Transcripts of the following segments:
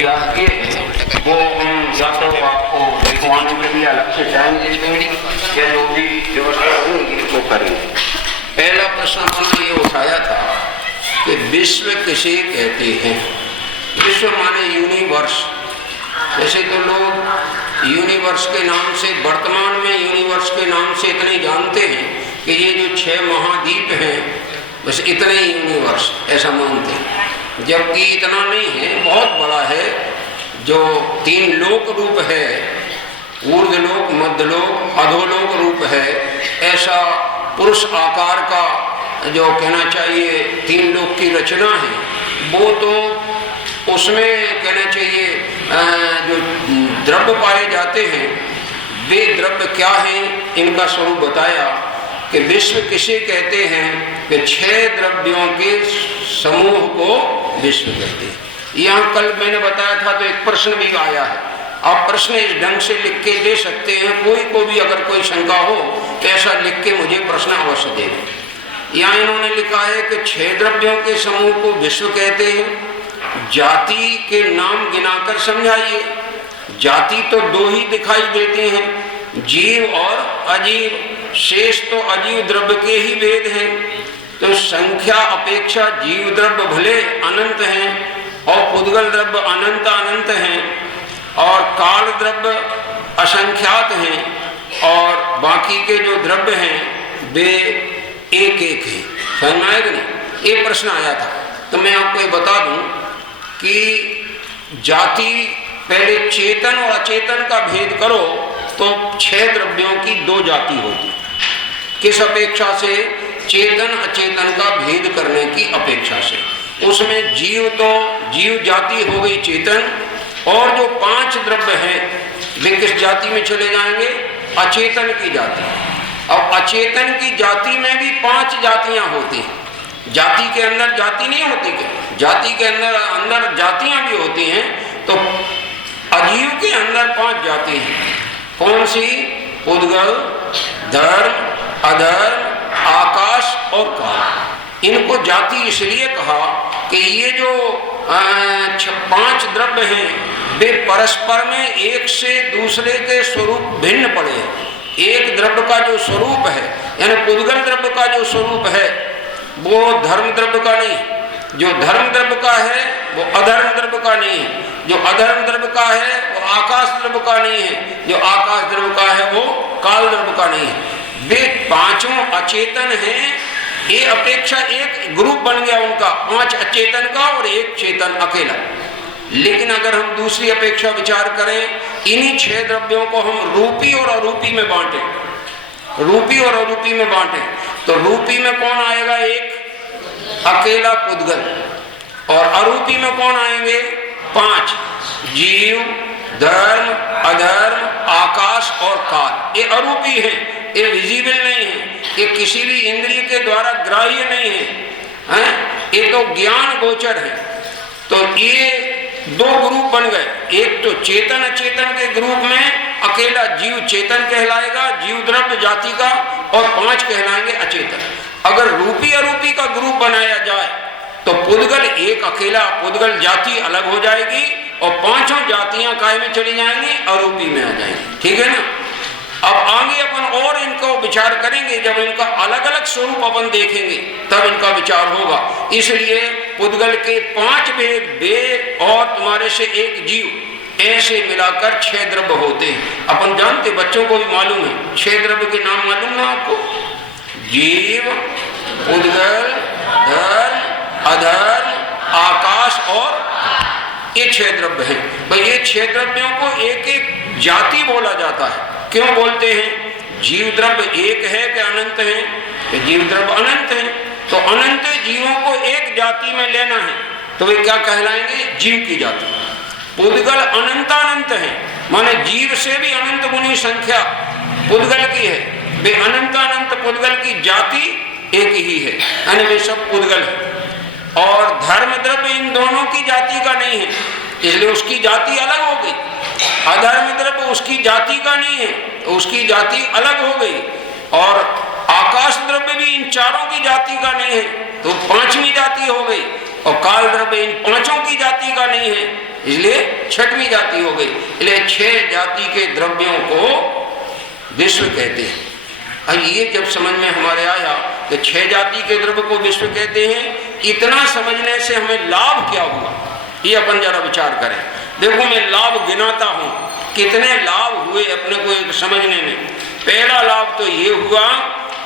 ये वो या तो आपको लिखवाने के लिए अलग से टाइम दे देंगे या जो भी व्यवस्था होगी वो करेंगे। पहला प्रश्न हमने ये उठाया था कि विश्व किसे कहते हैं। विश्व माने यूनिवर्स। वैसे तो लोग यूनिवर्स के नाम से वर्तमान में यूनिवर्स के नाम से इतने जानते हैं कि ये जो 6 महाद्वीप हैं बस इतने ही यूनिवर्स ऐसा मानते हैं, जबकि इतना नहीं है, बहुत बड़ा है। जो 3 लोक रूप है, ऊर्ध्वलोक, मध्यलोक, अधोलोक रूप है, ऐसा पुरुष आकार का जो कहना चाहिए 3 लोक की रचना है, वो तो उसमें कहना चाहिए जो द्रव्य पाए जाते हैं वे द्रव्य क्या हैं, इनका स्वरूप बताया कि विश्व किसे कहते हैं कि 6 द्रव्यों के समूह को विश्व कहते हैं। यहाँ कल मैंने बताया था तो एक प्रश्न भी आया है, आप प्रश्न इस ढंग से लिख के दे सकते हैं। कोई को भी अगर कोई शंका हो तो ऐसा लिख के मुझे प्रश्न अवश्य दें। यहाँ इन्होंने लिखा है कि 6 द्रव्यों के समूह को विश्व कहते हैं। जाति के नाम गिनाकर समझाइए। जाति तो 2 ही दिखाई देती हैं, जीव और अजीव। शेष तो अजीव द्रव्य के ही भेद हैं। तो संख्या अपेक्षा जीव द्रव्य भले अनंत हैं और पुद्गल द्रव्य अनंत अनंत हैं और काल द्रव्य असंख्यात हैं और बाकी के जो द्रव्य हैं वे एक एक हैं। समझ में आएगा नहीं? ये प्रश्न आया था तो मैं आपको ये बता दूं कि जाति पहले चेतन और अचेतन का भेद करो तो 6 द्रव्यों की 2 जाति होती। किस अपेक्षा से? चेतन अचेतन का भेद करने की अपेक्षा से। उसमें जीव तो जीव जाति हो गई चेतन, और जो 5 द्रव्य हैं वे किस जाति में चले जाएंगे? अचेतन की जाति। अब अचेतन की जाति में भी 5 जातियां होती हैं। जाति के अंदर जाति नहीं होती क्या? जाति के अंदर जातियां भी होती हैं। तो अजीव के अंदर 5 जाति हैं। कौन सी? पुद्गल, धर्म, अधर्म, आकाश और काल। इनको जाति इसलिए कहा कि ये जो 5 द्रव्य हैं वे परस्पर में एक से दूसरे के स्वरूप भिन्न पड़े हैं। एक द्रव्य का जो स्वरूप है यानी पुद्गल द्रव्य का जो स्वरूप है वो धर्म द्रव्य का नहीं, जो धर्म द्रव्य का है वो अधर्म द्रव्य का नहीं है, जो अधर्म द्रव्य का है वो आकाश द्रव्य का नहीं है, जो आकाश द्रव्य का है वो काल द्रव्य का नहीं है। वे 5 अचेतन हैं। ये अपेक्षा एक ग्रुप बन गया उनका, 5 अचेतन का और 1 चेतन अकेला। लेकिन अगर हम दूसरी अपेक्षा विचार करें, इन्हीं 6 द्रव्यों को हम रूपी और अरूपी में बांटे, रूपी और अरूपी में बांटे तो रूपी में कौन आएगा? एक अकेला पुद्गल। और अरूपी में कौन आएंगे? 5 जीव, धर्म, अधर्म, आकाश और काल। ये अरूपी है, ये विजिबल नहीं है, ये किसी भी इंद्रिय के द्वारा ग्राह्य नहीं है, ये तो ज्ञान गोचर है। तो ये 2 ग्रुप बन गए। एक तो चेतन अचेतन के ग्रुप में अकेला जीव चेतन कहलाएगा, जीव द्रव्य जाति का, और 5 कहलाएंगे अचेतन। अगर रूपी अरूपी का ग्रुप बनाया जाए तो पुद्गल एक अकेला पुद्गल जाति अलग हो जाएगी और 5 जातियां काय में चली जाएंगी? अरूपी में आ जाएंगी। ठीक है ना? अब आगे अपन और इनको विचार करेंगे, जब इनका अलग अलग स्वरूप अपन देखेंगे तब इनका विचार होगा। इसलिए पुद्गल के 5 भेद, वे और तुम्हारे से 1 जीव, ऐसे मिलाकर 6 द्रव्य होते हैं। अपन जानते, बच्चों को भी मालूम है। 6 द्रव्य के नाम मालूम ना आपको? जीव, पुद्गल, धर्म, अधर्म, आकाश और ये 6 द्रव्य हैं। भाई ये 6 द्रव्यों को एक एक जाति बोला जाता है। क्यों बोलते हैं? जीव द्रव्य एक है कि अनंत है? कि जीव द्रव्य अनंत है। तो अनंत जीवों को एक जाति में लेना है तो वे क्या कहलाएंगे? जीव की जाति। पुद्गल अनंतानंत है, माने जीव से भी अनंत गुनी संख्या पुद्गल की है। वे अनंतानंत पुद्गल की जाति एक ही है, यानी वे सब पुद्गल है। और धर्म द्रव्य इन दोनों की जाति का नहीं है, इसलिए उसकी जाति अलग हो गई। अधर्म द्रव्य उसकी जाति का नहीं है तो उसकी जाति अलग हो गई। और आकाश द्रव्य भी इन 4 की जाति का नहीं है तो 5वीं जाति हो गई। और काल द्रव्य इन 5 की जाति का नहीं है, इसलिए छठवीं जाति हो गई। इसलिए 6 जाति के द्रव्यों को विश्व कहते हैं। अब ये जब समझ में हमारे आया कि 6 जाति के द्रव्य को विश्व कहते हैं, इतना समझने से हमें लाभ क्या हुआ, ये अपन जरा विचार करें। देखो मैं लाभ गिनाता हूं, कितने लाभ हुए अपने को एक समझने में। पहला लाभ तो ये हुआ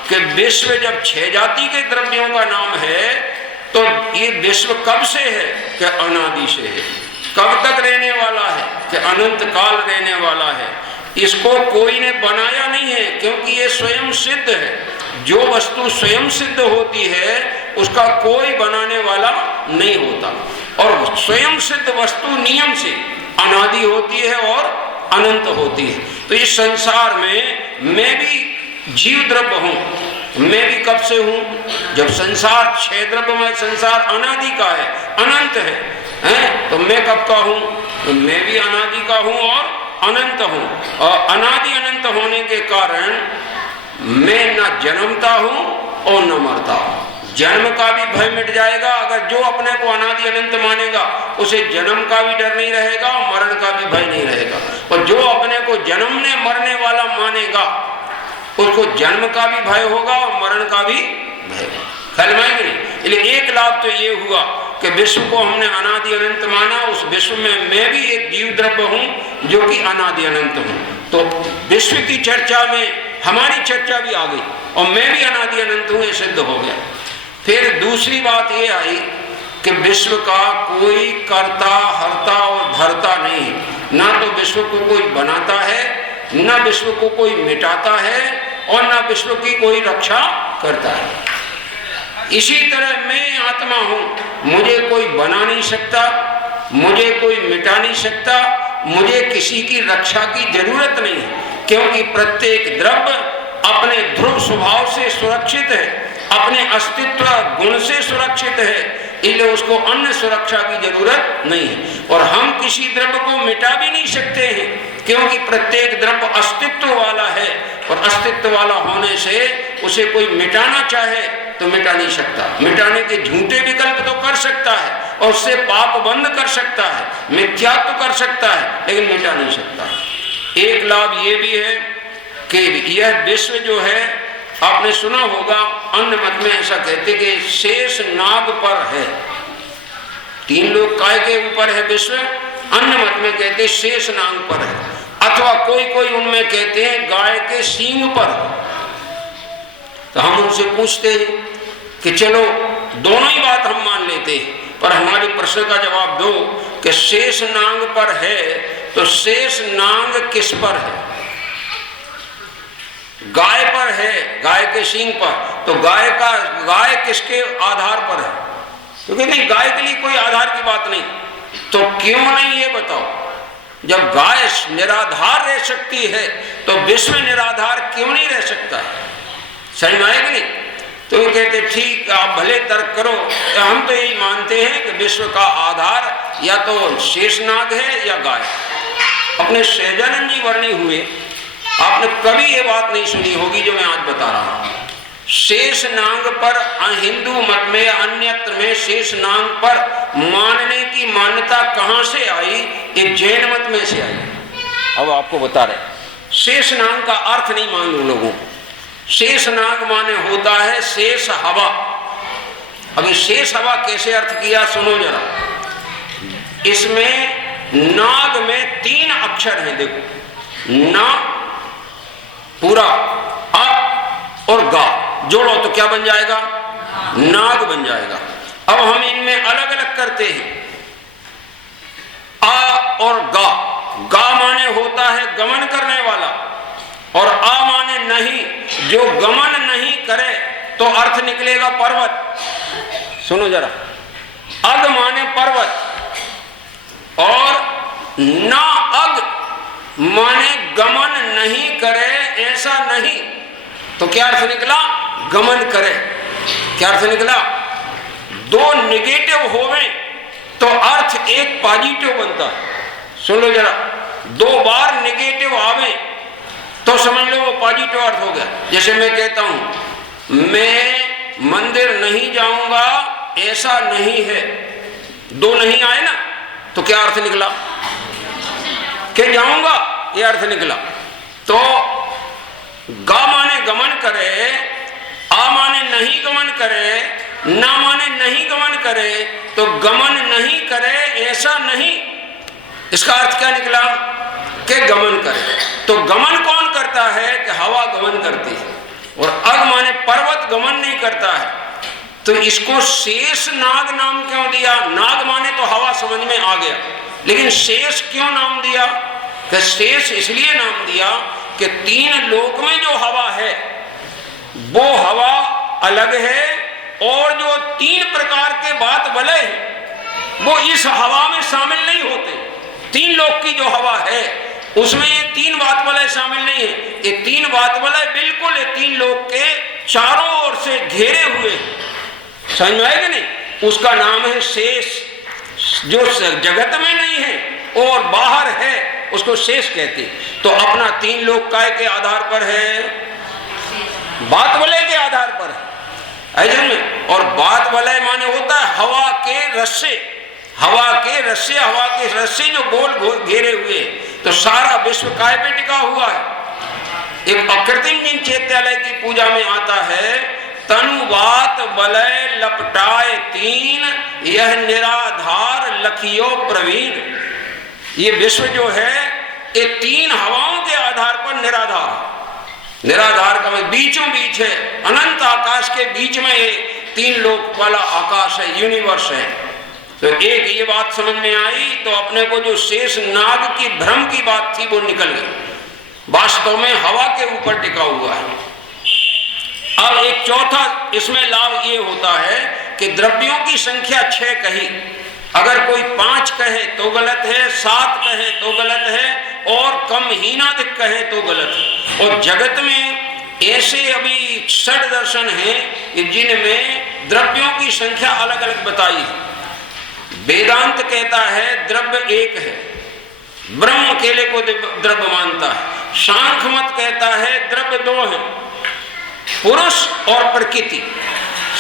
कि विश्व जब 6 जाति के द्रव्यों का नाम है तो ये विश्व कब से है कि अनादि से है। कब तक रहने वाला है कि अनंत काल रहने वाला है। इसको कोई ने बनाया नहीं है, क्योंकि ये स्वयं सिद्ध है। जो वस्तु स्वयं सिद्ध होती है उसका कोई बनाने वाला नहीं होता, और स्वयं सिद्ध वस्तु नियम से अनादि होती है और अनंत होती है। तो इस संसार में मैं भी जीव द्रव्य हूं। मैं भी कब से हूं? जब संसार 6 द्रव्यमय संसार अनादि का है, अनंत है, तो मैं कब का हूं? तो मैं भी अनादि का हूं और अनंत हूं। और अनादि अनंत होने के कारण मैं न जन्मता हूं और न मरता हूं। जन्म का भी भय मिट जाएगा। अगर जो अपने को अनादि अनंत मानेगा उसे जन्म का भी डर नहीं रहेगा और मरण का भी भय नहीं रहेगा। और जो अपने को जन्मने मरने वाला मानेगा उसको जन्म का भी भय होगा और मरण का भी भय। ख्याल में नहीं। इसलिए एक लाभ तो ये हुआ कि विश्व को हमने अनादि अनंत माना। उस विश्व में मैं भी एक जीव द्रव्य हूं जो कि अनादि अनंत हूं। तो विश्व की चर्चा में हमारी चर्चा भी आ गई और मैं भी अनादि अनंत हूं, ये सिद्ध हो गया। फिर दूसरी बात ये आई कि विश्व का कोई कर्ता हर्ता और धर्ता नहीं। ना तो विश्व को कोई बनाता है, ना विश्व को कोई मिटाता है, और ना विश्व की कोई रक्षा करता है। इसी तरह मैं आत्मा हूं। मुझे कोई बना नहीं सकता, मुझे कोई मिटा नहीं सकता, मुझे किसी की रक्षा की जरूरत नहीं है, क्योंकि प्रत्येक द्रव्य अपने ध्रुव स्वभाव से सुरक्षित है, अपने अस्तित्व गुण से सुरक्षित है। इसलिए उसको अन्य सुरक्षा की जरूरत नहीं है। और हम किसी द्रव्य को मिटा भी नहीं सकते हैं, क्योंकि प्रत्येक द्रव्य अस्तित्व वाला है, और अस्तित्व वाला होने से उसे कोई मिटाना चाहे तो मिटा नहीं सकता। मिटाने के झूठे विकल्प तो कर सकता है और उससे पाप बंद कर सकता है, मिथ्यात्व कर सकता है, लेकिन मिटा नहीं सकता। एक लाभ ये भी है कि यह विश्व जो है, आपने सुना होगा अन्य मत में ऐसा कहते कि शेष नाग पर है। 3 लोग काय के ऊपर है विश्व? अन्य मत में कहते शेष नाग पर है, अथवा कोई कोई उनमें कहते हैं गाय के सींग पर। तो हम उनसे पूछते हैं कि चलो दोनों ही बात हम मान लेते हैं, पर हमारे प्रश्न का जवाब दो कि शेष नाग पर है तो शेष नाग किस पर है? गाय पर है, गाय के सींग पर, तो गाय किसके आधार पर है? क्योंकि नहीं, गाय के लिए कोई आधार की बात नहीं। तो क्यों नहीं ये बताओ? जब गाय निराधार रह सकती है तो विश्व निराधार क्यों नहीं रह सकता है? समझ में आएगी नहीं? तो ये कहते ठीक, आप भले तर्क करो, हम तो यही मानते हैं कि विश्व का आधार या तो शेषनाग है या गाय। अपने सहजानंद जी वर्णी हुए, आपने कभी ये बात नहीं सुनी होगी जो मैं आज बता रहा हूं। शेष नाग पर हिंदू मत में या अन्यत्र में शेष नाग पर मानने की मान्यता कहां से आई? ये जैन मत में से आई। अब आपको बता रहे, शेष नाग का अर्थ नहीं मालूम लोगों को। शेष नाग माने होता है शेष हवा। अभी शेष हवा कैसे अर्थ किया सुनो जरा। इसमें नाग में 3 अक्षर हैं। देखो, ना पूरा अ और गा जोड़ो तो क्या बन जाएगा? नाग बन जाएगा। अब हम इनमें अलग अलग करते हैं। आ और गा। गा माने होता है गमन करने वाला, और आ माने नहीं। जो गमन नहीं करे तो अर्थ निकलेगा पर्वत। सुनो जरा, अग माने पर्वत, और ना अग माने गमन नहीं करे, ऐसा नहीं। तो क्या अर्थ निकला? गमन करे। क्या अर्थ निकला? 2 निगेटिव होवे तो अर्थ एक पॉजिटिव बनता है। सुन लो जरा, 2 बार निगेटिव आवे तो समझ लो वो पॉजिटिव अर्थ हो गया। जैसे मैं कहता हूं मैं मंदिर नहीं जाऊंगा, ऐसा नहीं है। 2 नहीं आए ना, तो क्या अर्थ निकला? कि जाऊंगा, ये अर्थ निकला। तो ग माने गमन करे, आ माने नहीं गमन करे, ना माने नहीं गमन करे, तो गमन नहीं करे ऐसा नहीं, इसका अर्थ क्या निकला कि गमन करे। तो गमन कौन करता है कि हवा गमन करती है, और अग माने पर्वत गमन नहीं करता है। तो इसको शेष नाग नाम क्यों दिया? नाग माने तो हवा समझ में आ गया, लेकिन शेष क्यों नाम दिया? कि शेष इसलिए नाम दिया कि तीन लोक में जो हवा है वो हवा अलग है, और जो तीन प्रकार के बात वलय है वो इस हवा में शामिल नहीं होते। तीन लोक की जो हवा है उसमें ये तीन बात वलय शामिल नहीं है। ये तीन बात वलय बिल्कुल ये तीन लोक के चारों ओर से घेरे हुए, समझ में आएगा नहीं? उसका नाम है शेष। जो जगत में नहीं है और बाहर है उसको शेष कहते। तो अपना तीन लोक काय के आधार पर है? बात वलय के आधार पर है, में। और बात वलय माने होता है हवा के रस्से, हवा के रस्से, हवा के रस्से जो गोल घेरे हुए। तो सारा विश्व काय पे टिका हुआ है। एक अकृत्रिम जिन चैत्यालय की पूजा में आता है, तनु बात वलय लपटाए तीन, यह निराधार लखियो प्रवीण। ये विश्व जो है ये तीन हवाओं के आधार पर निराधार है। निराधार का मतलब बीचों बीच है, अनंत आकाश के बीच में ये तीन लोक वाला आकाश है, यूनिवर्स है। तो एक ये बात समझ में आई, तो अपने को जो शेष नाग की भ्रम की बात थी वो निकल गई। वास्तव में हवा के ऊपर टिका हुआ है। अब एक चौथा इसमें लाभ ये होता है कि द्रव्यों की संख्या 6 कही, अगर कोई 5 कहे तो गलत है, 7 कहे तो गलत है, और कम हीनाधिक कहे तो गलत है। और जगत में ऐसे अभी 6 दर्शन हैं जिनमें द्रव्यों की संख्या अलग अलग बताई है। वेदांत कहता है द्रव्य एक है, ब्रह्म अकेले को द्रव्य मानता है। सांख्य मत कहता है द्रव्य 2 है, पुरुष और प्रकृति,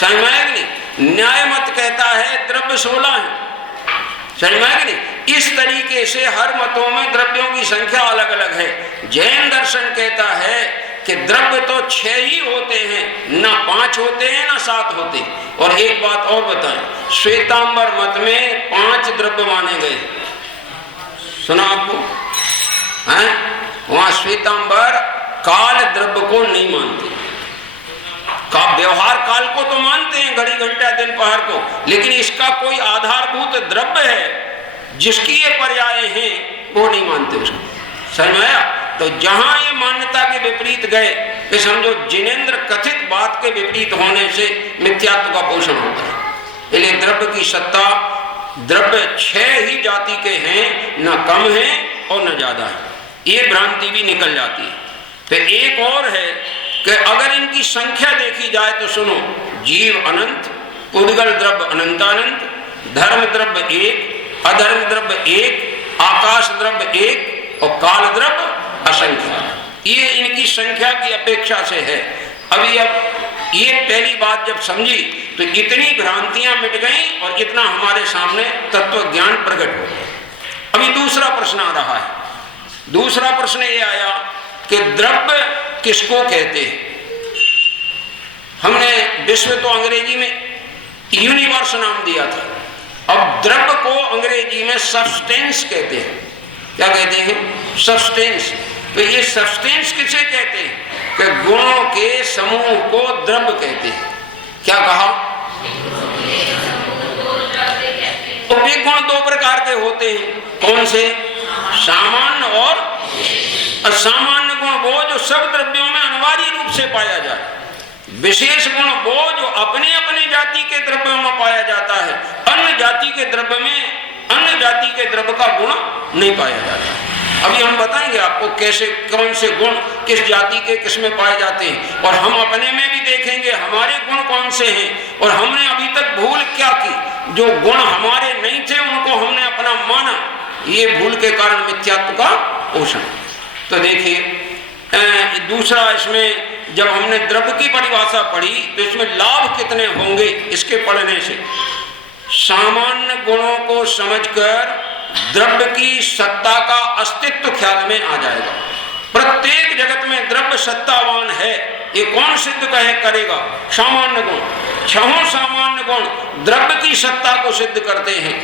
समझ में आएगा नहीं? न्याय मत कहता है द्रव्य 16 है, समझ में आएगा नहीं? इस तरीके से हर मतों में द्रव्यों की संख्या अलग अलग है। जैन दर्शन कहता है कि द्रव्य तो 6 ही होते हैं, ना 5 होते हैं ना 7 होते। और एक बात और बताएं, श्वेतांबर मत में 5 द्रव्य माने गए, सुना आपको? हैं? वहां श्वेतांबर काल द्रव्य को नहीं मानते। का व्यवहार काल को तो मानते हैं, घड़ी घंटा दिन पहर को, लेकिन इसका कोई आधारभूत द्रव्य है जिसकी ये पर्याय हैं वो नहीं मानते उसको, समझ में आया? तो जहां ये मान्यता के विपरीत गए कि समझो जिनेंद्र कथित बात के विपरीत होने से मिथ्यात्व का पोषण होता है। इसलिए द्रव्य की सत्ता, द्रव्य 6 ही जाति के हैं, न कम है और न ज्यादा है, ये भ्रांति भी निकल जाती है। तो एक और है कि अगर इनकी संख्या देखी जाए तो सुनो, जीव अनंत, उद्गल द्रव्य अनंतानंत, धर्म द्रव्य 1, अधर्म द्रव्य 1, आकाश द्रव्य 1 और काल द्रव्य असंख्या। ये इनकी संख्या की अपेक्षा से है। अभी अब ये पहली बात जब समझी तो इतनी भ्रांतियां मिट गईं और इतना हमारे सामने तत्व ज्ञान प्रकट हो गया। अभी दूसरा प्रश्न आ रहा है। दूसरा प्रश्न ये आया कि द्रव्य किसको कहते हैं? हमने विश्व तो अंग्रेजी में यूनिवर्स नाम दिया था, अब द्रव्य को अंग्रेजी में सब्सटेंस कहते हैं। क्या कहते हैं? सब्सटेंस। तो ये सब्सटेंस किसे कहते हैं? कि गुणों के समूह को द्रव्य कहते हैं। क्या कहा? तो वे गुण 2 प्रकार के होते हैं। कौन से? सामान्य और असामान्य गुण वो जो सब द्रव्यों में अनिवार्य रूप से पाया जाए, विशेष गुण वो जो अपने अपने जाति के द्रव्यों में पाया जाता है, अन्य जाति के द्रव्य में अन्य जाति के द्रव्य का गुण नहीं पाया जाता। अभी हम बताएंगे आपको कैसे कौन से गुण किस जाति के किस में पाए जाते हैं, और हम अपने में भी देखेंगे हमारे गुण कौन से हैं और हमने अभी तक भूल क्या की। जो गुण हमारे नहीं थे उनको हमने अपना माना, ये भूल के कारण मिथ्यात्व का पोषण। तो देखिए दूसरा, इसमें जब हमने द्रव्य की परिभाषा पढ़ी तो इसमें लाभ कितने होंगे इसके पढ़ने से। सामान्य गुणों को समझकर द्रव्य की सत्ता का अस्तित्व ख्याल में आ जाएगा। प्रत्येक जगत में द्रव्य सत्तावान है, ये कौन सिद्ध करेगा? सामान्य गुण। छहों सामान्य गुण द्रव्य की सत्ता को सिद्ध करते हैं।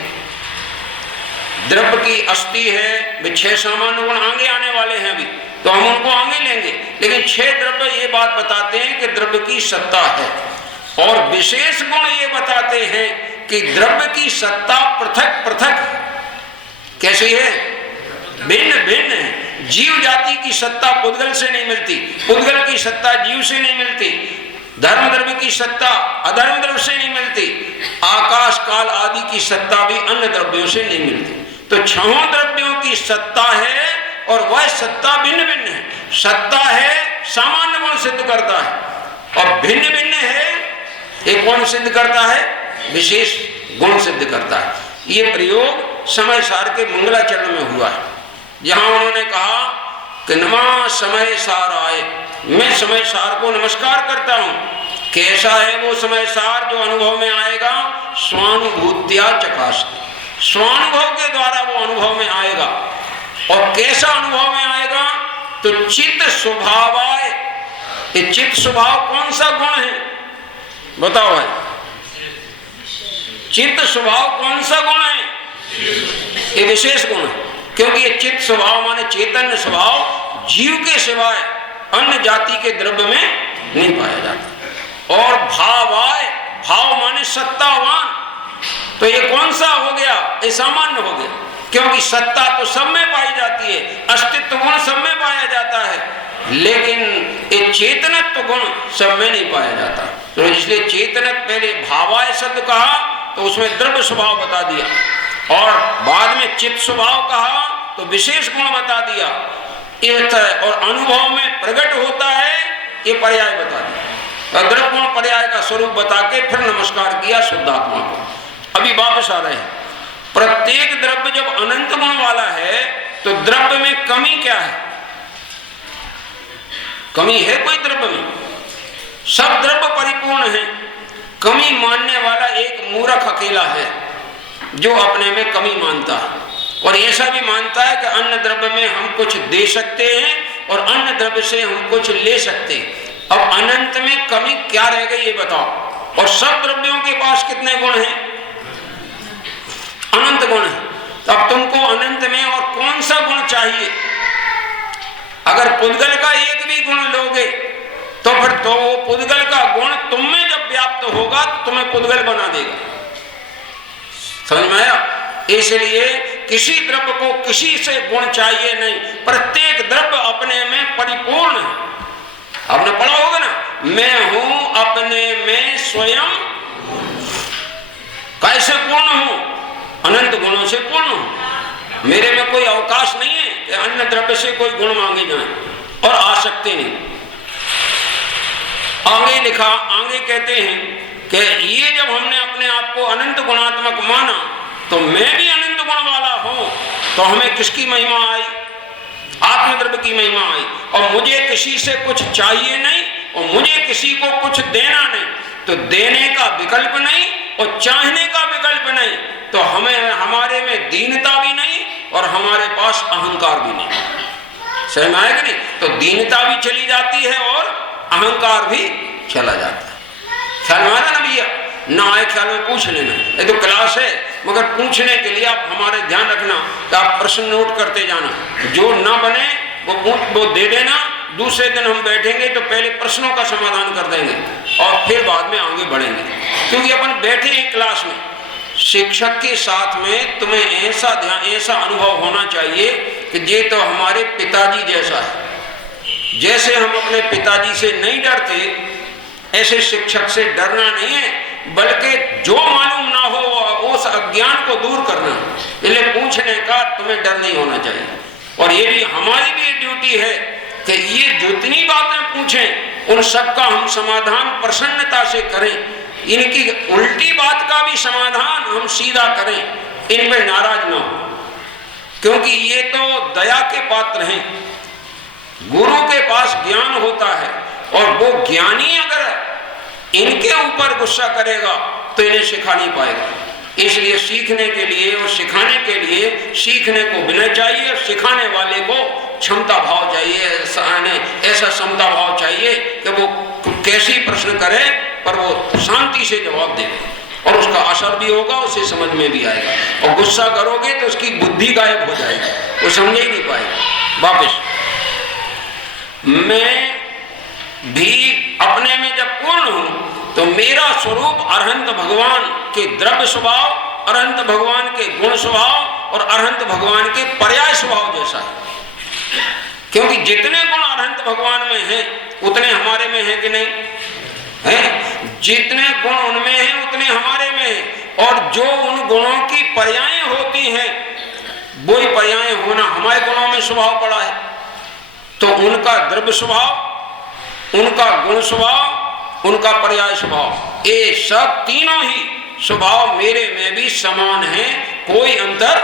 द्रव्य की अस्थि है, वे 6 सामान्य गुण आगे आने वाले हैं अभी, तो हम उनको आगे लेंगे, लेकिन 6 द्रव्य ये बात बताते हैं कि द्रव्य की सत्ता है। और विशेष गुण ये बताते हैं कि द्रव्य की सत्ता पृथक पृथक कैसी है? भिन्न भिन्न है। जीव जाति की सत्ता पुद्गल से नहीं मिलती, पुद्गल की सत्ता जीव से नहीं मिलती, धर्म द्रव्य की सत्ता अधर्म द्रव्य से नहीं मिलती, आकाश काल आदि की सत्ता भी अन्य द्रव्यों से नहीं मिलती। तो 6 द्रव्यों की सत्ता है और वह सत्ता भिन्न भिन्न है। सत्ता है सामान्य गुण सिद्ध करता है, और भिन्न भिन्न है एक कौन सिद्ध करता है? विशेष गुण सिद्ध करता है। ये प्रयोग समय सार के मंगलाचरण में हुआ है, जहां उन्होंने कहा कि नमा समय सार आए। मैं समय सार को नमस्कार करता हूं। कैसा है वो समय सार जो अनुभव में आएगा? स्वानुभूत्या चकास्ते, स्वानुभव के द्वारा वो अनुभव में आएगा। और कैसा अनुभव में आएगा? तो चित्त स्वभावाय। ये चित्त स्वभाव कौन सा गुण है बताओ भाई? चित्त स्वभाव कौन सा गुण है? ये विशेष गुण है, क्योंकि ये चित्त स्वभाव माने चैतन्य स्वभाव जीव के सिवाय अन्य जाति के द्रव्य में नहीं पाया जाता। और भावाय, भाव माने सत्तावान, तो ये कौन सा हो गया? ये सामान्य हो गया, क्योंकि सत्ता तो सब में पाई जाती है, अस्तित्व गुण सब में पाया जाता है, लेकिन ये चेतनत्व गुण सब में नहीं पाया जाता। तो इसलिए चेतनत्व पहले भावाय शब्द कहा तो उसमें द्रव्य स्वभाव बता दिया, और बाद में चित्त स्वभाव कहा तो विशेष गुण बता दिया। और अनुभव में प्रकट होता है ये पर्याय बता दिया, द्रव्य गुण पर्याय का स्वरूप बता के फिर नमस्कार किया शुद्धात्मा को। अभी वापस आ रहे हैं। प्रत्येक द्रव्य जब अनंत गुण वाला है तो द्रव्य में कमी क्या है? कमी है कोई द्रव्य में? सब द्रव्य परिपूर्ण है। कमी मानने वाला एक मूर्ख अकेला है जो अपने में कमी मानता है, और ऐसा भी मानता है कि अन्य द्रव्य में हम कुछ दे सकते हैं और अन्य द्रव्य से हम कुछ ले सकते हैं। अब अनंत में कमी क्या रह गई ये बताओ। और सब द्रव्यों के पास कितने गुण हैं? अनंत गुण है। तो अब तुमको अनंत में और कौन सा गुण चाहिए? अगर पुद्गल का एक भी गुण लोगे तो फिर तो वो पुद्गल का गुण तुम में जब व्याप्त होगा तो तुम्हें पुद्गल बना देगा। समझ में आया? इसलिए किसी द्रव्य को किसी से गुण चाहिए नहीं, प्रत्येक द्रव्य अपने में परिपूर्ण है। आपने पढ़ा होगा ना, मैं हूं अपने में स्वयं कैसे पूर्ण हूं? अनंत गुणों से पूर्ण हूं। मेरे में कोई अवकाश नहीं है कि अन्य द्रव्य से कोई गुण मांगे जाए, और आ सकते नहीं। आगे लिखा, आगे कहते हैं कि ये जब हमने अपने आप को अनंत गुणात्मक माना तो मैं भी अनंत गुण वाला हूं, तो हमें किसकी महिमा आई? आत्मद्रव्य की महिमा आई। और मुझे किसी से कुछ चाहिए नहीं और मुझे किसी को कुछ देना नहीं, तो देने का विकल्प नहीं और चाहने का विकल्प नहीं, तो हमें हमारे में दीनता भी नहीं और हमारे पास अहंकार भी नहीं। समझ में आया कि नहीं? तो दीनता भी चली जाती है और अहंकार भी चला जाता है। ख्याल में आ रहा ना भैया? ना आए ख्याल में पूछ लेना। ये तो क्लास है, मगर पूछने के लिए आप हमारे ध्यान रखना कि आप प्रश्न नोट करते जाना, जो ना बने वो दे देना। दूसरे दिन हम बैठेंगे तो पहले प्रश्नों का समाधान कर देंगे और फिर बाद में आगे बढ़ेंगे, क्योंकि अपन बैठे हैं क्लास में। शिक्षक के साथ में तुम्हें ऐसा ध्यान, ऐसा अनुभव होना चाहिए कि ये तो हमारे पिताजी जैसा है। जैसे हम अपने पिताजी से नहीं डरते, ऐसे शिक्षक से डरना नहीं है, बल्कि जो मालूम ना हो उस अज्ञान को दूर करना। इसलिए पूछने का तुम्हें डर नहीं होना चाहिए। और ये भी हमारी भी ड्यूटी है कि ये जितनी बातें पूछें उन सब का हम समाधान प्रसन्नता से करें। इनकी उल्टी बात का भी समाधान हम सीधा करें, इन पे नाराज ना हो, क्योंकि ये तो दया के पात्र हैं। गुरु के पास ज्ञान होता है और वो ज्ञानी अगर इनके ऊपर गुस्सा करेगा तो इन्हें सिखा नहीं पाएगा। इसलिए सीखने के लिए और सिखाने के लिए सीखने को विनय चाहिए और सिखाने वाले को क्षमता भाव चाहिए, ऐसा क्षमता भाव चाहिए कि वो कैसी प्रश्न करे पर वो शांति से जवाब दे और उसका असर भी होगा, उसे समझ में भी आएगा। और गुस्सा करोगे तो उसकी बुद्धि गायब हो जाएगी, वो समझ ही नहीं पाएगा। वापस मैं भी अपने में जब पूर्ण हूं तो मेरा स्वरूप अरहंत भगवान के द्रव्य स्वभाव, अरहंत भगवान के गुण स्वभाव और अरहंत भगवान के पर्याय स्वभाव जैसा है। क्योंकि जितने गुण अरहंत भगवान में हैं उतने हमारे में हैं कि नहीं है? जितने गुण उनमें हैं उतने हमारे में हैं। और जो उन गुणों की पर्याय होती हैं वही पर्याय होना हमारे गुणों में स्वभाव पड़ा है। तो उनका द्रव्य स्वभाव, उनका गुण स्वभाव, उनका पर्याय स्वभाव, ये सब तीनों ही स्वभाव मेरे में भी समान है, कोई अंतर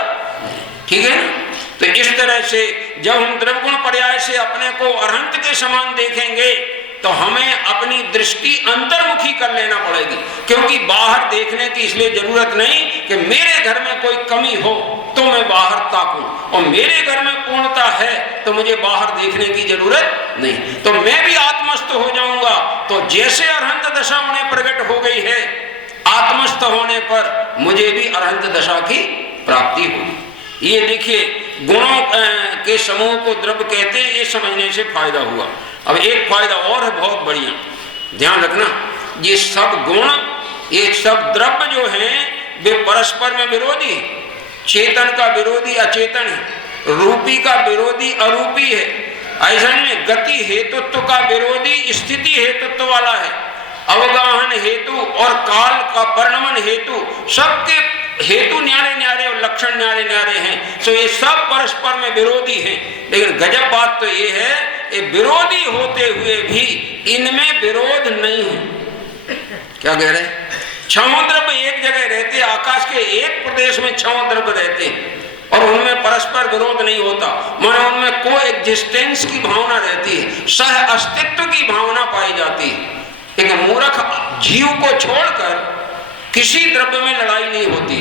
नहीं। ठीक है ना? तो इस तरह से जब हम द्रव्य गुण पर्याय से अपने को अरहंत के समान देखेंगे तो हमें अपनी दृष्टि अंतर्मुखी कर लेना पड़ेगी। क्योंकि बाहर देखने की इसलिए जरूरत नहीं कि मेरे घर में कोई कमी हो तो मैं बाहर ताकूं, और मेरे घर में पूर्णता है तो मुझे बाहर देखने की जरूरत नहीं। तो मैं भी आत्मस्थ हो जाऊंगा। तो जैसे अरहंत दशा उन्हें प्रकट हो गई है, आत्मस्थ होने पर मुझे भी अरहंत दशा की प्राप्ति होगी। ये देखिए, गुणों के समूह को द्रव्य कहते हैं, ये समझने से फायदा हुआ। अब एक फायदा और है बहुत बढ़िया, ध्यान रखना। ये सब गुण, ये सब द्रव्य जो हैं वे परस्पर में विरोधी है। चेतन का विरोधी अचेतन है, रूपी का विरोधी अरूपी है। ऐसा में गति हेतुत्व का विरोधी स्थिति हेतुत्व वाला है। अवगाहन हेतु और काल का परिणमन हेतु, सबके हेतु न्यारे न्यारे और लक्षण न्यारे न्यारे हैं। तो ये सब परस्पर में विरोधी हैं। लेकिन गजब बात तो ये है, ये विरोधी होते हुए भी इनमें विरोध नहीं है। क्या कह रहे हैं? छह द्रव्य एक जगह रहते, आकाश के एक प्रदेश में छह द्रव्य रहते और उनमें परस्पर विरोध नहीं होता। माने उनमें को एग्जिस्टेंस की भावना रहती है, सह अस्तित्व की भावना पाई जाती है। एक मूर्ख जीव को छोड़कर किसी द्रव्य में लड़ाई नहीं होती।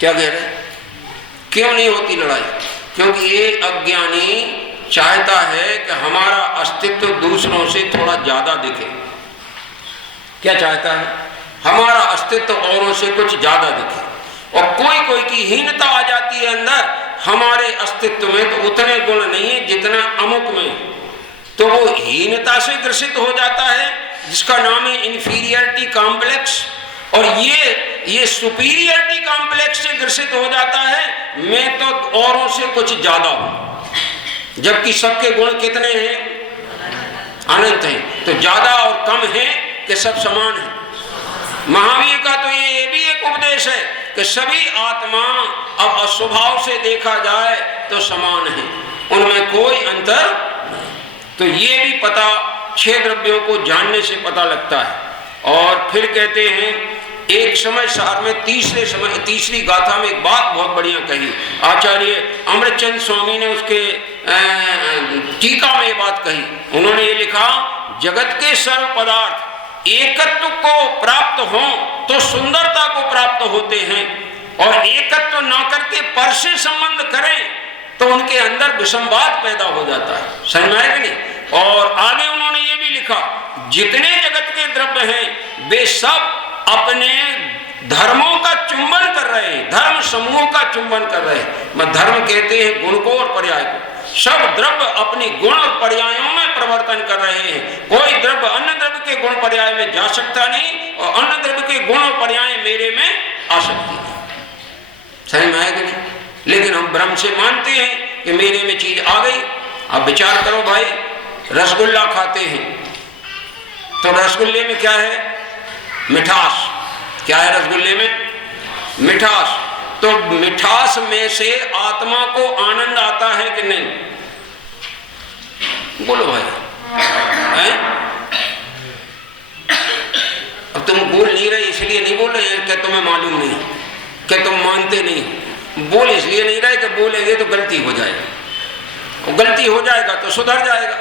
क्या कह रहे हैं? क्यों नहीं होती लड़ाई? क्योंकि ये अज्ञानी चाहता है कि हमारा अस्तित्व दूसरों से थोड़ा ज्यादा दिखे। क्या चाहता है? हमारा अस्तित्व औरों से कुछ ज्यादा दिखे। और कोई कोई की हीनता आ जाती है अंदर, हमारे अस्तित्व में तो उतने गुण नहीं है जितना अमुक में, तो वो हीनता से ग्रसित हो जाता है, जिसका नाम है इन्फीरियरिटी कॉम्प्लेक्स। और ये सुपीरियरिटी कॉम्प्लेक्स से ग्रसित हो जाता है, मैं तो औरों से कुछ ज्यादा हूं। जबकि सबके गुण कितने हैं? अनंत हैं। तो ज्यादा और कम है कि सब समान है? महावीर का तो ये भी एक उपदेश है कि सभी आत्मा अब स्वभाव से देखा जाए तो समान है, उनमें कोई अंतर नहीं। तो ये भी पता छह द्रव्यों को जानने से पता लगता है। और फिर कहते हैं, एक समय सार में तीसरी गाथा में एक बात बहुत बढ़िया कही आचार्य अमृतचंद स्वामी ने, उसके टीका में ये बात कही। उन्होंने ये लिखा, जगत के सर्व पदार्थ एकत्व को प्राप्त हो तो सुंदरता को प्राप्त होते हैं, और एकत्व न करके पर से संबंध करें तो उनके अंदर विषमवाद पैदा हो जाता है। समझ में आया कि नहीं? और आगे उन्होंने ये भी लिखा, जितने जगत के द्रव्य हैं वे सब अपने धर्मों का चुंबन कर रहे हैं, धर्म समूहों का चुंबन कर रहे हैं। धर्म कहते हैं गुण को और पर्याय को। सब द्रव्य अपनी गुण और पर्यायों में प्रवर्तन कर रहे हैं। कोई द्रव्य अन्य द्रव्य के गुण पर्याय में जा सकता नहीं, और अन्य द्रव्य के गुण और पर्याय मेरे में आ सकती है। समझ में आएगा नहीं? लेकिन हम भ्रम से मानते हैं कि मेरे में चीज आ गई। अब विचार करो भाई, रसगुल्ला खाते हैं तो रसगुल्ले में क्या है? मिठास। क्या है रसगुल्ले में? मिठास। तो मिठास में से आत्मा को आनंद आता है कि नहीं? बोलो भाई, हैं? अब तुम बोल नहीं रहे इसलिए नहीं बोल रहे क्या तुम्हें मालूम नहीं, क्या तुम मानते नहीं? बोल इसलिए नहीं रहे कि बोलेंगे तो गलती हो जाएगी, और गलती हो जाएगा तो सुधर जाएगा,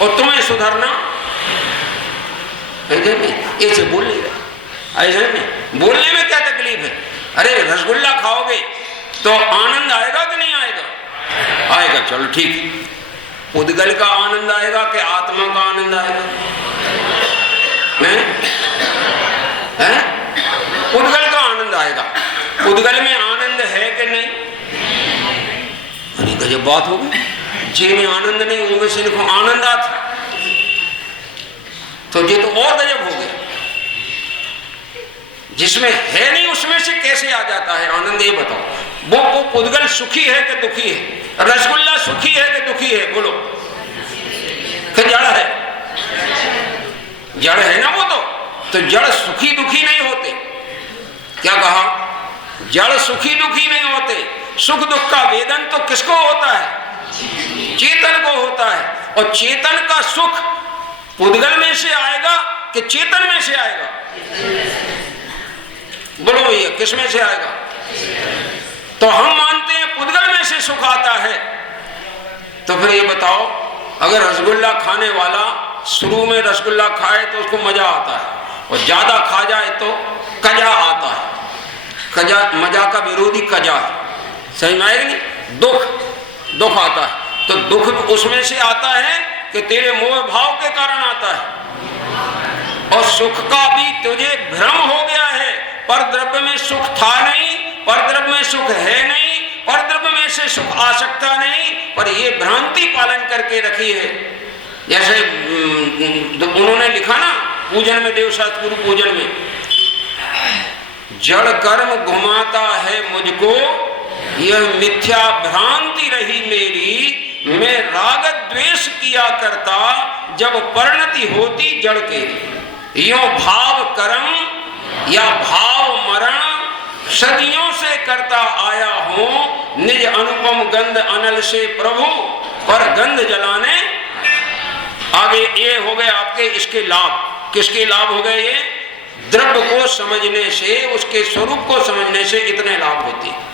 और तुम्हें सुधरना ऐसे बोल नहीं रहे। ऐसे नहीं, बोलने में क्या तकलीफ है? अरे रसगुल्ला खाओगे तो आनंद आएगा कि नहीं आएगा? आएगा, चलो ठीक। उद्गल का आनंद आएगा कि आत्मा का आनंद आएगा? हैं? उद्गल का आनंद आएगा। उद्गल में आनंद है कि नहीं? अरे गजब बात हो गई, जी में आनंद नहीं, उनमें से लिखो आनंद आता, तो ये तो और गजब हो गया। जिसमें है नहीं उसमें से कैसे आ जाता है आनंद, ये बताओ। वो उद्गल सुखी है कि दुखी है? रसगुल्ला सुखी है कि दुखी है? बोलो। कि जड़ है? जड़ है ना वो तो जड़ सुखी दुखी नहीं होते। क्या कहा? जड़ सुखी दुखी नहीं होते। सुख दुख का वेदन तो किसको होता है? चेतन को होता है। और चेतन का सुख उद्गल में से आएगा कि चेतन में से आएगा? बोलो भैया, किस में से आएगा? तो हम मानते हैं उद्गल में से सुख आता है। तो फिर ये बताओ, अगर रसगुल्ला खाने वाला शुरू में रसगुल्ला खाए तो उसको मजा आता है, और ज्यादा खा जाए तो कजा आता है। कजा, मजा का विरोधी कजा है, सही में आएगा नहीं? दुख आता है। तो दुख उसमें से आता है कि तेरे मोह भाव के कारण आता है। और सुख का भी तुझे भ्रम हो गया है, पर द्रव्य में सुख था नहीं, पर द्रव्य में सुख है नहीं, पर द्रव्य में से सुख आ सकता नहीं, पर ये भ्रांति पालन करके रखी है। जैसे उन्होंने लिखा ना पूजन में, देवशास्त्र गुरु पूजन में, जड़ कर्म घुमाता है मुझको, यह मिथ्या भ्रांति रही मेरी, मैं राग द्वेष किया करता, जब परिणति होती जड़ के। यो भाव कर्म या भाव मरण सदियों से करता आया हूं, निज अनुपम गंध अनल से प्रभु पर गंध जलाने। आगे ये हो गए आपके इसके लाभ। किसके लाभ हो गए? ये द्रव्य को समझने से, उसके स्वरूप को समझने से इतने लाभ होते हैं।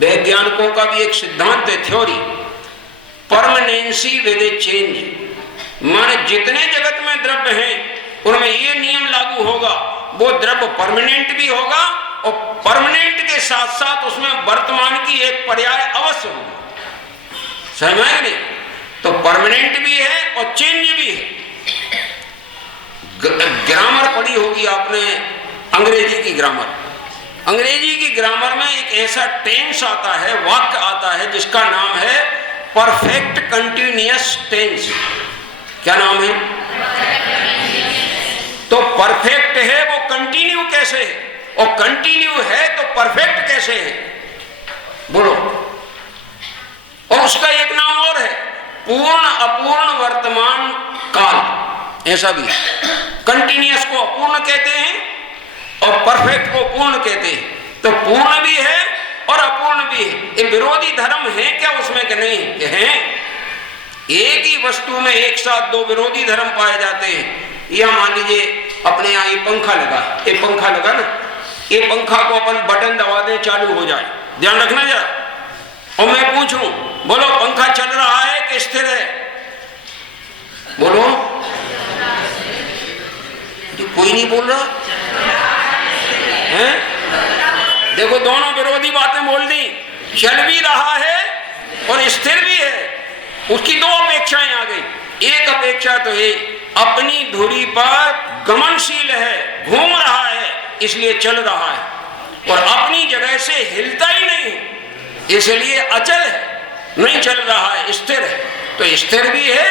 वैज्ञानिकों का भी एक सिद्धांत है, theory, permanency with A change. माने जितने जगत में द्रव्य हैं उनमें ये नियम लागू होगा, वो द्रव्य परमानेंट भी होगा, और परमानेंट के साथ साथ उसमें वर्तमान की एक पर्याय अवश्य होगा। समझ में नहीं? तो परमानेंट भी है और चेंज भी है। ग्रामर पढ़ी होगी आपने, अंग्रेजी की ग्रामर। अंग्रेजी की ग्रामर में एक ऐसा टेंस आता है, वाक्य आता है, जिसका नाम है परफेक्ट कंटिन्यूअस टेंस। क्या नाम है? तो परफेक्ट है वो कंटिन्यू कैसे है, और कंटिन्यू है तो परफेक्ट कैसे है? बोलो। और उसका एक नाम और है, पूर्ण अपूर्ण वर्तमान काल, ऐसा भी है। कंटिन्यूअस को अपूर्ण कहते हैं और परफेक्ट को पूर्ण कहते हैं। तो पूर्ण भी है और अपूर्ण भी है। ये विरोधी धर्म है क्या उसमें? कि नहीं है। एक ही वस्तु में एक साथ दो विरोधी धर्म पाए जाते हैं। या मान लीजिए अपने यहाँ ये पंखा लगा, ये पंखा लगा ना, ये पंखा को अपन बटन दबा दें चालू हो जाए, ध्यान रखना जरा। और मैं पूछूं, बोलो पंखा चल रहा है कि स्थिर है? बोलो। तो कोई नहीं बोल रहा है। देखो दोनों विरोधी बातें बोल दी, चल भी रहा है और स्थिर भी है। उसकी दो अपेक्षाएं आ गई। एक अपेक्षा तो है अपनी धुरी पर गमनशील है, घूम रहा है इसलिए चल रहा है, और अपनी जगह से हिलता ही नहीं इसलिए अचल है, नहीं चल रहा है, स्थिर है। तो स्थिर भी है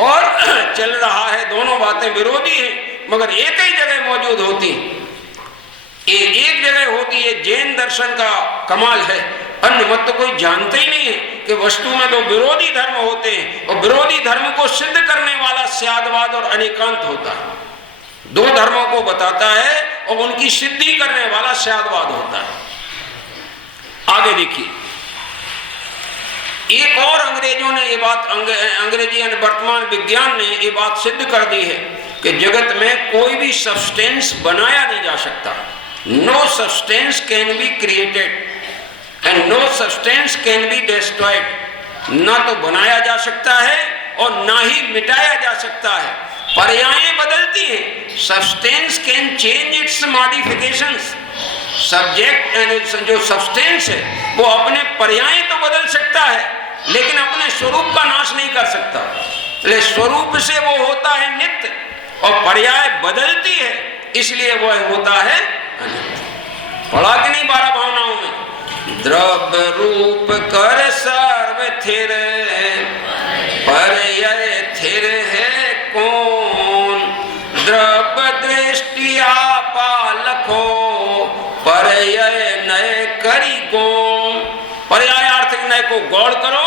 और चल रहा है, दोनों बातें विरोधी हैं, मगर एक ही जगह मौजूद होती हैं। एक जगह होती है। जैन दर्शन का कमाल है, अन्य मत तो कोई जानते ही नहीं है कि वस्तु में दो विरोधी धर्म होते हैं, और विरोधी धर्म को सिद्ध करने वाला स्यादवाद और अनेकांत होता है। दो धर्मों को बताता है और उनकी सिद्धि करने वाला स्यादवाद होता है। आगे देखिए, एक और अंग्रेजों ने ये बात, अंग्रेजी वर्तमान विज्ञान ने ये बात सिद्ध कर दी है कि जगत में कोई भी सब्सटेंस बनाया नहीं जा सकता। No substance can be created and no substance can be destroyed. ना तो बनाया जा सकता है और ना ही मिटाया जा सकता है। पर्यायें बदलती हैं। Substance can change it's modifications. Subject यानी जो सब्सटेंस है वो अपने पर्याय तो बदल सकता है, लेकिन अपने स्वरूप का नाश नहीं कर सकता। इसलिए स्वरूप से वो होता है नित्य, और पर्याय बदलती है इसलिए वो होता है अनित्य। पढ़ा कि नहीं 12 भावनाओं में? द्रव्य रूप कर सर्व थिर, पर्याय थिर है कौन। द्रव्य दृष्टि पालखो, पर्याय नय करी गौण। पर्यायार्थक नय को गौड़ करो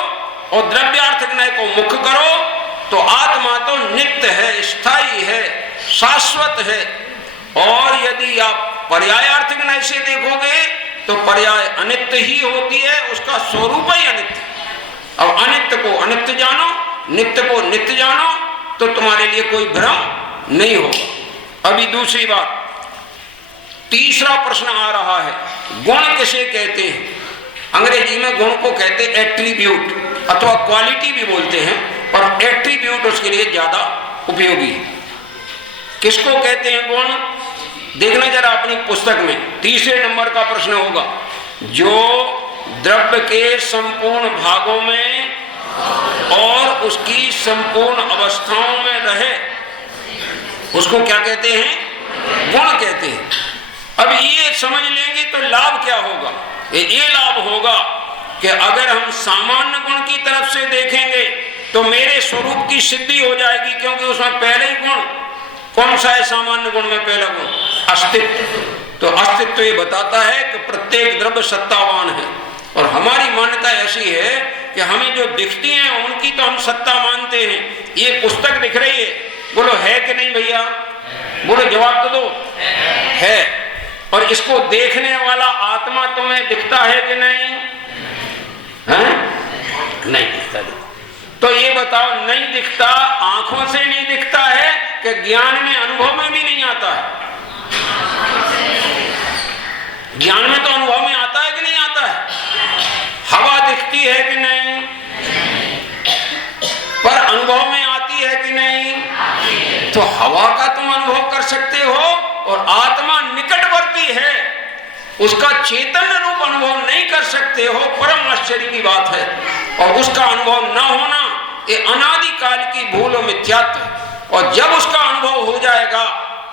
और द्रव्यार्थक नय को मुख करो तो आत्मा तो नित्य है, स्थायी है, शाश्वत है। और यदि आप पर्यायार्थक नय से देखोगे तो पर्याय अनित्य ही होती है, उसका स्वरूप ही अनित्य। अब अनित्य को अनित्य जानो, नित्य को नित्य जानो, तो तुम्हारे लिए कोई भ्रम नहीं होगा। अभी दूसरी बात, तीसरा प्रश्न आ रहा है, गुण किसे कहते हैं? अंग्रेजी में गुण को कहते हैं एट्रीब्यूट अथवा क्वालिटी भी बोलते हैं, पर एट्रीब्यूट उसके लिए ज्यादा उपयोगी है। किसको कहते हैं गुण? देखना जरा अपनी पुस्तक में, तीसरे नंबर का प्रश्न होगा। जो द्रव्य के संपूर्ण भागों में और उसकी संपूर्ण अवस्थाओं में रहे उसको क्या कहते हैं? गुण कहते हैं। अब ये समझ लेंगे तो लाभ क्या होगा? ये लाभ होगा कि अगर हम सामान्य गुण की तरफ से देखेंगे तो मेरे स्वरूप की सिद्धि हो जाएगी, क्योंकि उसमें पहले ही गुण कौन सा है? सामान्य गुण में पहला गुण अस्तित्व। तो अस्तित्व ये बताता है कि प्रत्येक द्रव्य सत्तावान है, और हमारी मान्यता ऐसी है कि हमें जो दिखती हैं उनकी तो हम सत्ता मानते हैं। ये पुस्तक दिख रही है, बोलो है कि नहीं भैया? बोलो, जवाब तो दो। है। और इसको देखने वाला आत्मा तुम्हें दिखता है कि नहीं? है? नहीं दिखता। तो ये बताओ, नहीं दिखता, आंखों से नहीं दिखता है कि ज्ञान में, अनुभव में भी नहीं आता है? ज्ञान में तो अनुभव में आता है कि नहीं आता है? हवा दिखती है कि नहीं? पर अनुभव में आती है कि नहीं? तो हवा का तुम अनुभव कर सकते हो, और आत्मा निकटवर्ती है, उसका चेतन रूप अनुभव नहीं कर सकते हो। परम आश्चर्य की बात है। और उसका अनुभव न होना ये अनादिकाल की भूल और मिथ्यात्व है। और जब उसका अनुभव हो जाएगा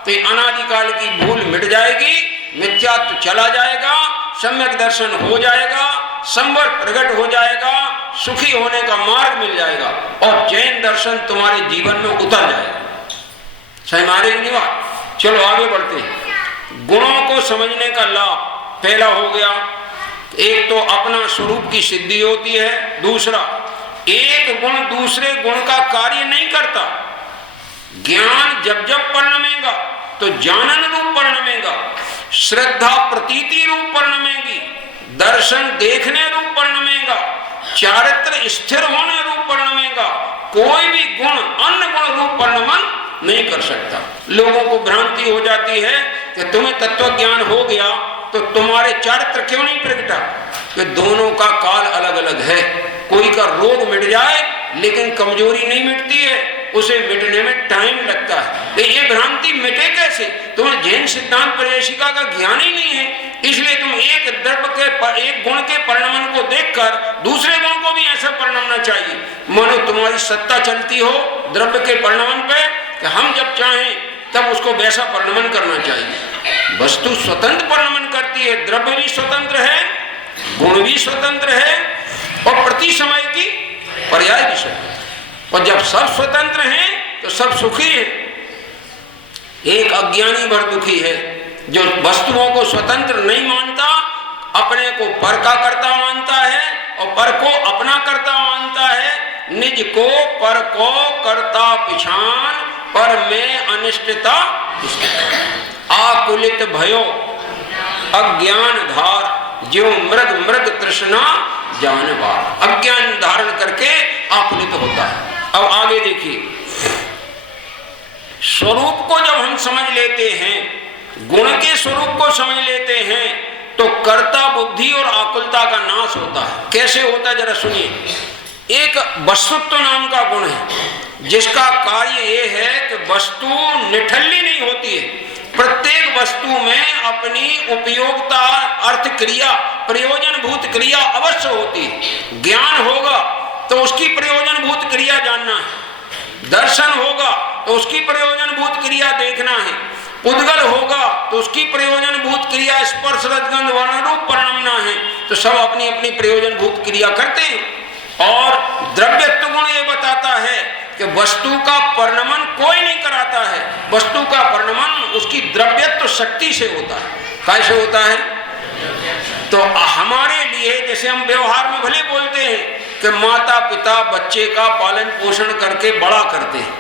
तो ये अनादिकाल की भूल मिट जाएगी, मिथ्यात्व चला जाएगा, सम्यक दर्शन हो जाएगा, संवर प्रकट हो जाएगा, सुखी होने का मार्ग मिल जाएगा, और जैन दर्शन तुम्हारे जीवन में उतर जाएगा। सही मारे नहीं बात? चलो आगे बढ़ते हैं। गुणों को समझने का लाभ पहला हो गया, एक तो अपना स्वरूप की सिद्धि होती है। दूसरा, एक गुण दूसरे गुण का कार्य नहीं करता। ज्ञान जब जब परिणमेगा तो जानन रूप परिणमेगा, श्रद्धा प्रतीति रूप परिणमेगी, दर्शन देखने रूप परिणमेगा, चारित्र स्थिर होने रूप परिणमेगा। कोई भी गुण अन्य गुण रूप परिणमन नहीं कर सकता। लोगों को भ्रांति हो जाती है कि तुम्हें तत्व ज्ञान हो गया तो तुम्हारे चारित्र क्यों नहीं प्रकटा? कि दोनों का काल अलग अलग है। कोई का रोग मिट जाए लेकिन कमजोरी नहीं मिटती है, उसे मिटने में टाइम लगता है। तो ये भ्रांति मिटे कैसे? तुम्हें जैन सिद्धांत प्रवेशिका का ज्ञान ही नहीं है, इसलिए तुम एक द्रव्य के, एक गुण के परिणमन को देखकर दूसरे गुण को भी ऐसा परिणमना चाहिए मानो तुम्हारी सत्ता चलती हो द्रव्य के परिणमन पे, कि हम जब चाहें तब उसको वैसा परिणमन करना चाहिए। वस्तु स्वतंत्र परिणमन करती है, द्रव्य भी स्वतंत्र है, गुण भी स्वतंत्र है, और प्रति समय की पर्याय भी स्वतंत्र। और जब सब स्वतंत्र हैं तो सब सुखी है। एक अज्ञानी भर दुखी है जो वस्तुओं को स्वतंत्र नहीं मानता, अपने को पर का कर्ता मानता है और पर को अपना कर्ता मानता है। निज को पर को कर्ता पिछान, पर में अनिष्टता आकुलित भयो अज्ञान धार, जो मृग मृग तृष्णा जानवार। अज्ञान धारण करके आकुलित होता है। अब आगे देखिए, स्वरूप को जब हम समझ लेते हैं, गुण के स्वरूप को समझ लेते हैं, तो कर्ता बुद्धि और आकुलता का नाश होता है। कैसे होता है जरा सुनिए। एक वस्तुत्व नाम का गुण है जिसका कार्य ये है कि वस्तु निठल्ली नहीं होती है। प्रत्येक वस्तु में अपनी उपयोगिता, अर्थ क्रिया, प्रयोजनभूत क्रिया अवश्य होती है। ज्ञान होगा तो उसकी प्रयोजनभूत क्रिया जानना है, दर्शन होगा तो उसकी प्रयोजनभूत क्रिया देखना है, उद्गल होगा तो उसकी प्रयोजनभूत क्रिया स्पर्श रसगंध वर्ण रूप परिणमना है। तो सब अपनी अपनी प्रयोजनभूत क्रिया करते हैं। और द्रव्यत्व गुण ये बताता है कि वस्तु का परिणमन कोई नहीं कराता है, वस्तु का परिणमन उसकी द्रव्यत्व शक्ति से होता है। कैसे होता है? तो हमारे लिए जैसे हम व्यवहार में भले बोलते हैं कि माता पिता बच्चे का पालन पोषण करके बड़ा करते हैं।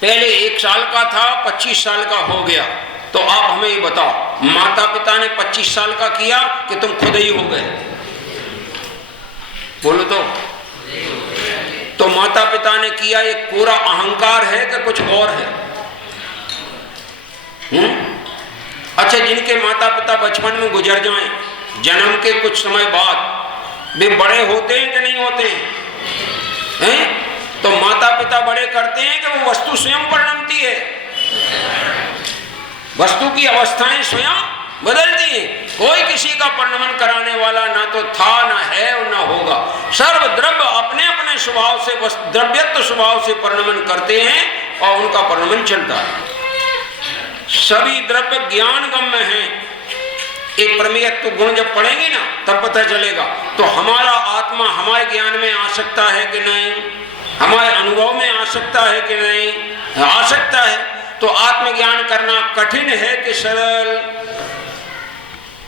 पहले 1 साल का था, 25 साल का हो गया, तो आप हमें ये बताओ, माता पिता ने 25 साल का किया कि तुम खुद ही हो गए? बोलो तो माता पिता ने किया ये कोरा अहंकार है कि कुछ और है? अच्छा, जिनके माता पिता बचपन में गुजर जाएं, जन्म के कुछ समय बाद वे बड़े होते हैं कि नहीं होते हैं? तो माता पिता बड़े करते हैं कि वो वस्तु स्वयं परिणमती है, वस्तु की अवस्थाएं स्वयं बदलती हैं। कोई किसी का परिणमन कराने वाला ना तो था, ना है और ना होगा। सर्व द्रव्य अपने अपने स्वभाव से, द्रव्यत्व स्वभाव से परिणमन करते हैं और उनका परिणमन चलता है। सभी द्रव्य ज्ञान गम्य हैं। एक प्रमेयत्व गुण जब पढ़ेंगे ना तब पता चलेगा। तो हमारा आत्मा हमारे ज्ञान में आ सकता है कि नहीं, हमारे अनुभव में आ सकता है कि नहीं, आ सकता है। तो आत्मज्ञान करना कठिन है कि सरल?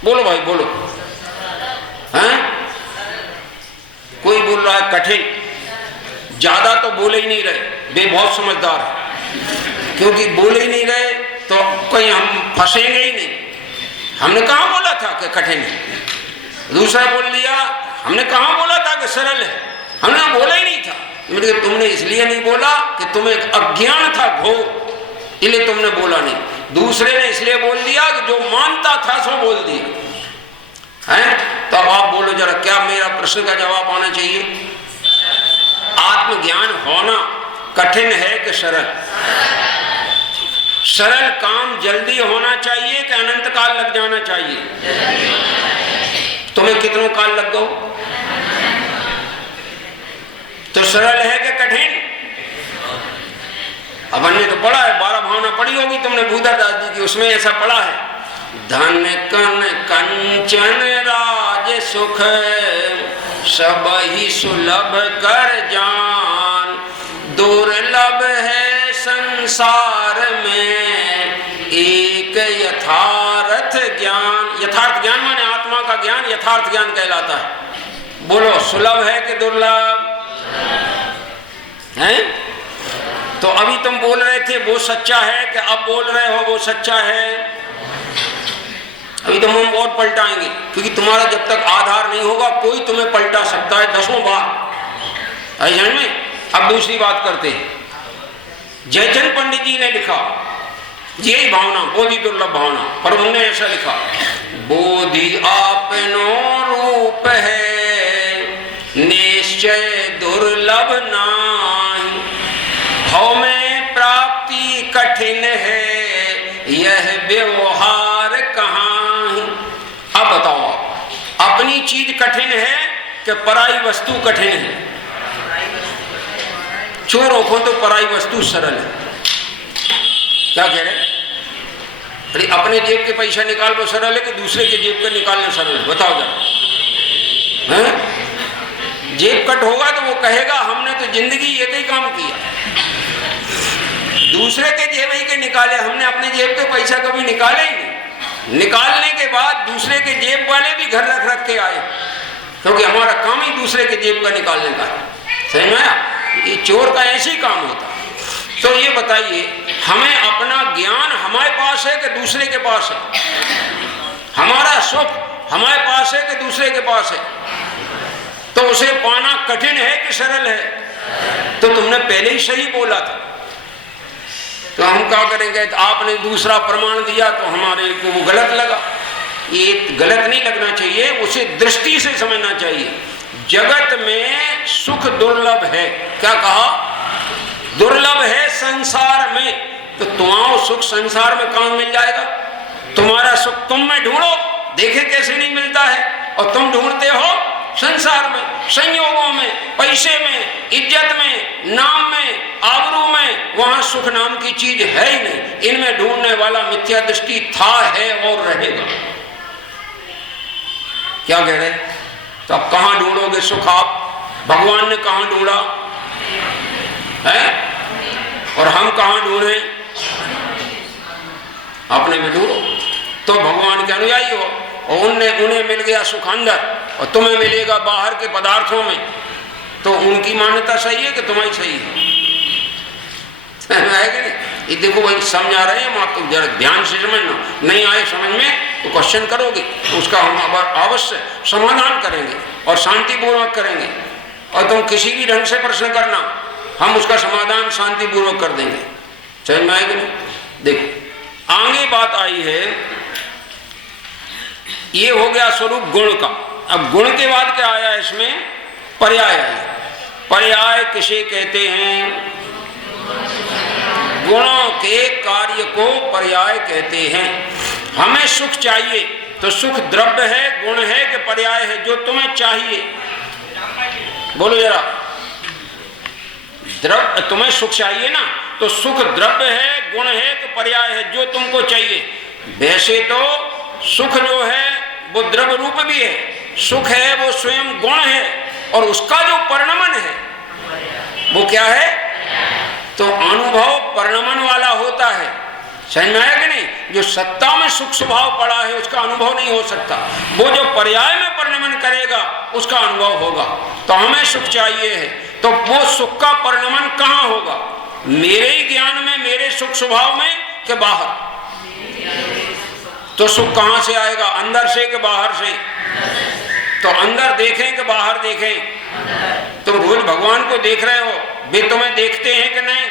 बोलो भाई बोलो, हैं? कोई बोल रहा है कठिन, ज्यादा तो बोले ही नहीं रहे, वे बहुत समझदार है, क्योंकि बोले ही नहीं रहे तो कहीं हम फंसेंगे ही नहीं। हमने कहाँ बोला था कि कठिन है? दूसरा बोल लिया, हमने कहाँ बोला था कि सरल है? हमने बोला ही नहीं था। तुमने इसलिए नहीं बोला कि तुम्हें अज्ञान था घोर, इसलिए तुमने बोला नहीं। दूसरे ने इसलिए बोल दिया कि जो मानता था सो बोल दिया है। तो अब आप बोलो जरा, क्या मेरा प्रश्न का जवाब आना चाहिए? आत्मज्ञान होना कठिन है कि सरल? सरल काम जल्दी होना चाहिए कि अनंत काल लग जाना चाहिए? तुम्हें कितनों काल लग गो? तो सरल है कि कठिन? अब हमने तो पढ़ा है, 12 भावना पढ़ी होगी तुमने भूदादास जी की, उसमें ऐसा पढ़ा है, धन कन कंचन राज सुख सब ही सुलभ कर जान, दुर्लभ है संसार में एक यथार्थ ज्ञान। यथार्थ ज्ञान माने आत्मा का ज्ञान यथार्थ ज्ञान कहलाता है। बोलो, सुलभ है कि दुर्लभ है? तो अभी तुम बोल रहे थे वो सच्चा है, कि अब बोल रहे हो वो सच्चा है? अभी तो हम और पलटाएंगे, क्योंकि तुम्हारा जब तक आधार नहीं होगा कोई तुम्हें पलटा सकता है 10 बार। ऐसे में अब दूसरी बात करते हैं। जयचंद पंडित जी ने लिखा यही भावना, बोधि दुर्लभ भावना, पर उन्होंने ऐसा लिखा, बोधि आपनो रूप है निश्चय दुर्लभ नाही, भव में प्राप्ति कठिन है यह व्यवहार कहाँ। अब बताओ, अपनी चीज कठिन है कि पराई वस्तु कठिन है? चोरों को तो पराई वस्तु सरल है। क्या कह रहे? अरे अपने जेब के पैसा निकाल वो सरल है कि दूसरे के जेब के निकालना सरल है? बताओ जरा। जेब कट होगा तो वो कहेगा हमने तो जिंदगी एक ही काम किया, दूसरे के जेब ही के निकाले, हमने अपने जेब के पैसा कभी निकाले ही नहीं। निकालने के बाद दूसरे के जेब वाले भी घर रख रख के आए, क्योंकि हमारा काम ही दूसरे के जेब का निकालने का है। समझ में आया? ये चोर का ऐसे ही काम होता है। तो ये बताइए, हमें अपना ज्ञान हमारे पास है कि दूसरे के पास है? हमारा सुख हमारे पास है कि दूसरे के पास है? तो उसे पाना कठिन है कि सरल है? तो तुमने पहले ही सही बोला था। तो हम क्या करेंगे? तो आपने दूसरा प्रमाण दिया तो हमारे को वो गलत लगा। ये गलत नहीं लगना चाहिए, उसे दृष्टि से समझना चाहिए। जगत में सुख दुर्लभ है। क्या कहा? दुर्लभ है संसार में। तो तुम्हारा सुख संसार में कहां मिल जाएगा? तुम्हारा सुख तुम में ढूंढो, देखे कैसे नहीं मिलता है। और तुम ढूंढते हो संसार में, संयोगों में, पैसे में, इज्जत में, नाम में, आबरू में। वहां सुख नाम की चीज है ही नहीं। इनमें ढूंढने वाला मिथ्या दृष्टि था, है और रहेगा। क्या कह रहे? तो अब कहां ढूंढोगे सुख आप? भगवान ने कहां ढूंढा है और हम कहां ढूंढे? अपने में ढूंढो। तो भगवान के अनुयायी हो और उन्हें मिल गया सुख अंदर और तुम्हें मिलेगा बाहर के पदार्थों में। तो उनकी मान्यता सही है कि तुम्हारी सही है? है कि नहीं? ये देखो भाई, समझ आ रहे हैं हम आपको, जरा ध्यान से समझना। नहीं आए समझ में तो क्वेश्चन करोगे तो उसका हम अवश्य समाधान करेंगे और शांतिपूर्वक करेंगे। और तुम किसी भी ढंग से प्रश्न करना, हम उसका समाधान शांतिपूर्वक कर देंगे। समझ में आएगी नहीं? देखो आगे बात आई है, ये हो गया स्वरूप गुण का। अब गुण के बाद क्या आया इसमें? पर्याय आया। पर्याय किसे कहते हैं? गुणों के कार्य को पर्याय कहते हैं। हमें सुख चाहिए तो सुख द्रव्य है, गुण है कि पर्याय है? जो तुम्हें चाहिए, बोलो जरा। द्रव्य, तुम्हें सुख चाहिए ना, तो सुख द्रव्य है, गुण है कि पर्याय है? जो तुमको चाहिए। वैसे तो सुख जो है वो द्रव्य रूप भी है, सुख है वो स्वयं गुण है, और उसका जो परिणमन है वो क्या है? तो अनुभव परिणमन वाला होता है। समझ में आया कि नहीं? जो सत्ता में सुख स्वभाव पड़ा है उसका अनुभव नहीं हो सकता। वो जो पर्याय में परिणमन करेगा उसका अनुभव होगा। तो हमें सुख चाहिए है, तो वो सुख का परिणमन कहाँ होगा? मेरे ही ज्ञान में, मेरे सुख स्वभाव में कि बाहर? तो सुख कहाँ से आएगा? अंदर से कि बाहर से? तो अंदर देखें कि बाहर देखें? तुम रोज भगवान को देख रहे हो, वे तुम्हें देखते हैं कि नहीं?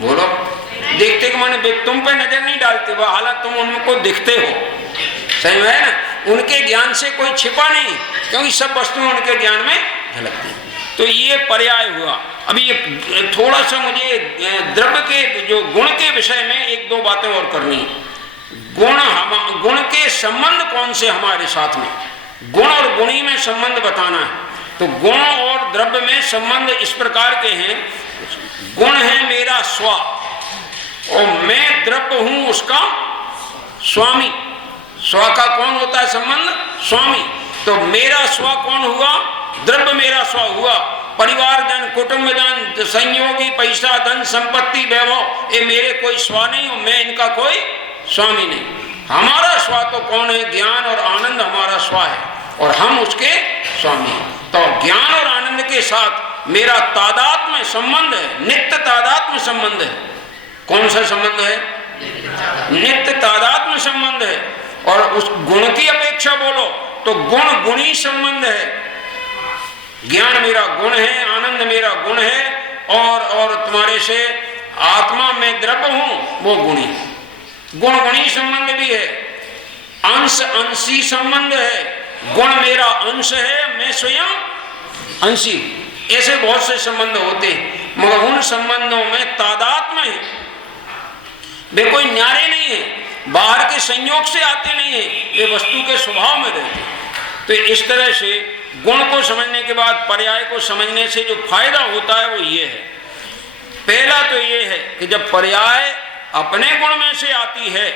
बोलो। देखते कि माने वे तुम पे नजर नहीं डालते, वह हालांकि तुम उनको दिखते हो। सही है ना? उनके ज्ञान से कोई छिपा नहीं, क्योंकि सब वस्तुएं उनके ज्ञान में झलकती हैं। तो ये पर्याय हुआ। अभी ये थोड़ा सा मुझे द्रव्य के जो गुण के विषय में एक दो बातें और करनी है। गुण के संबंध कौन से हमारे साथ में? गुण और गुणी में संबंध बताना है। तो गुण और द्रव्य में संबंध इस प्रकार के हैं। गुण है मेरा स्व और मैं द्रव्य हूं उसका स्वामी। स्व का कौन होता है संबंध? स्वामी। तो मेरा स्व कौन हुआ? द्रव्य मेरा स्व हुआ। परिवार जन, कुटुंब जन, संयोगी, पैसा, धन, संपत्ति, वैभव, ये मेरे कोई स्व नहीं हो, मैं इनका कोई स्वामी नहीं। हमारा स्व तो कौन है? ज्ञान और आनंद हमारा स्व है और हम उसके स्वामी हैं। तो ज्ञान और आनंद के साथ मेरा तादात्म्य संबंध है, नित्य तादात्म्य संबंध है। कौन सा संबंध है? नित्य तादात्म्य संबंध है। और उस गुण की अपेक्षा बोलो तो गुण गुणी संबंध है। ज्ञान मेरा गुण है, आनंद मेरा गुण है, और तुम्हारे से आत्मा में द्रव्य हूं वो गुणी। गुण गुणी संबंध भी है, अंश अंशी संबंध है। गुण मेरा अंश है, मैं स्वयं अंशी। ऐसे बहुत से संबंध होते हैं, मगर उन संबंधों में तादात्म्य है। वे कोई न्यारे नहीं है, बाहर के संयोग से आते नहीं है, वे वस्तु के स्वभाव में रहते हैं। तो इस तरह से गुण को समझने के बाद पर्याय को समझने से जो फायदा होता है वो ये है। पहला तो ये है कि जब पर्याय अपने गुण में से आती है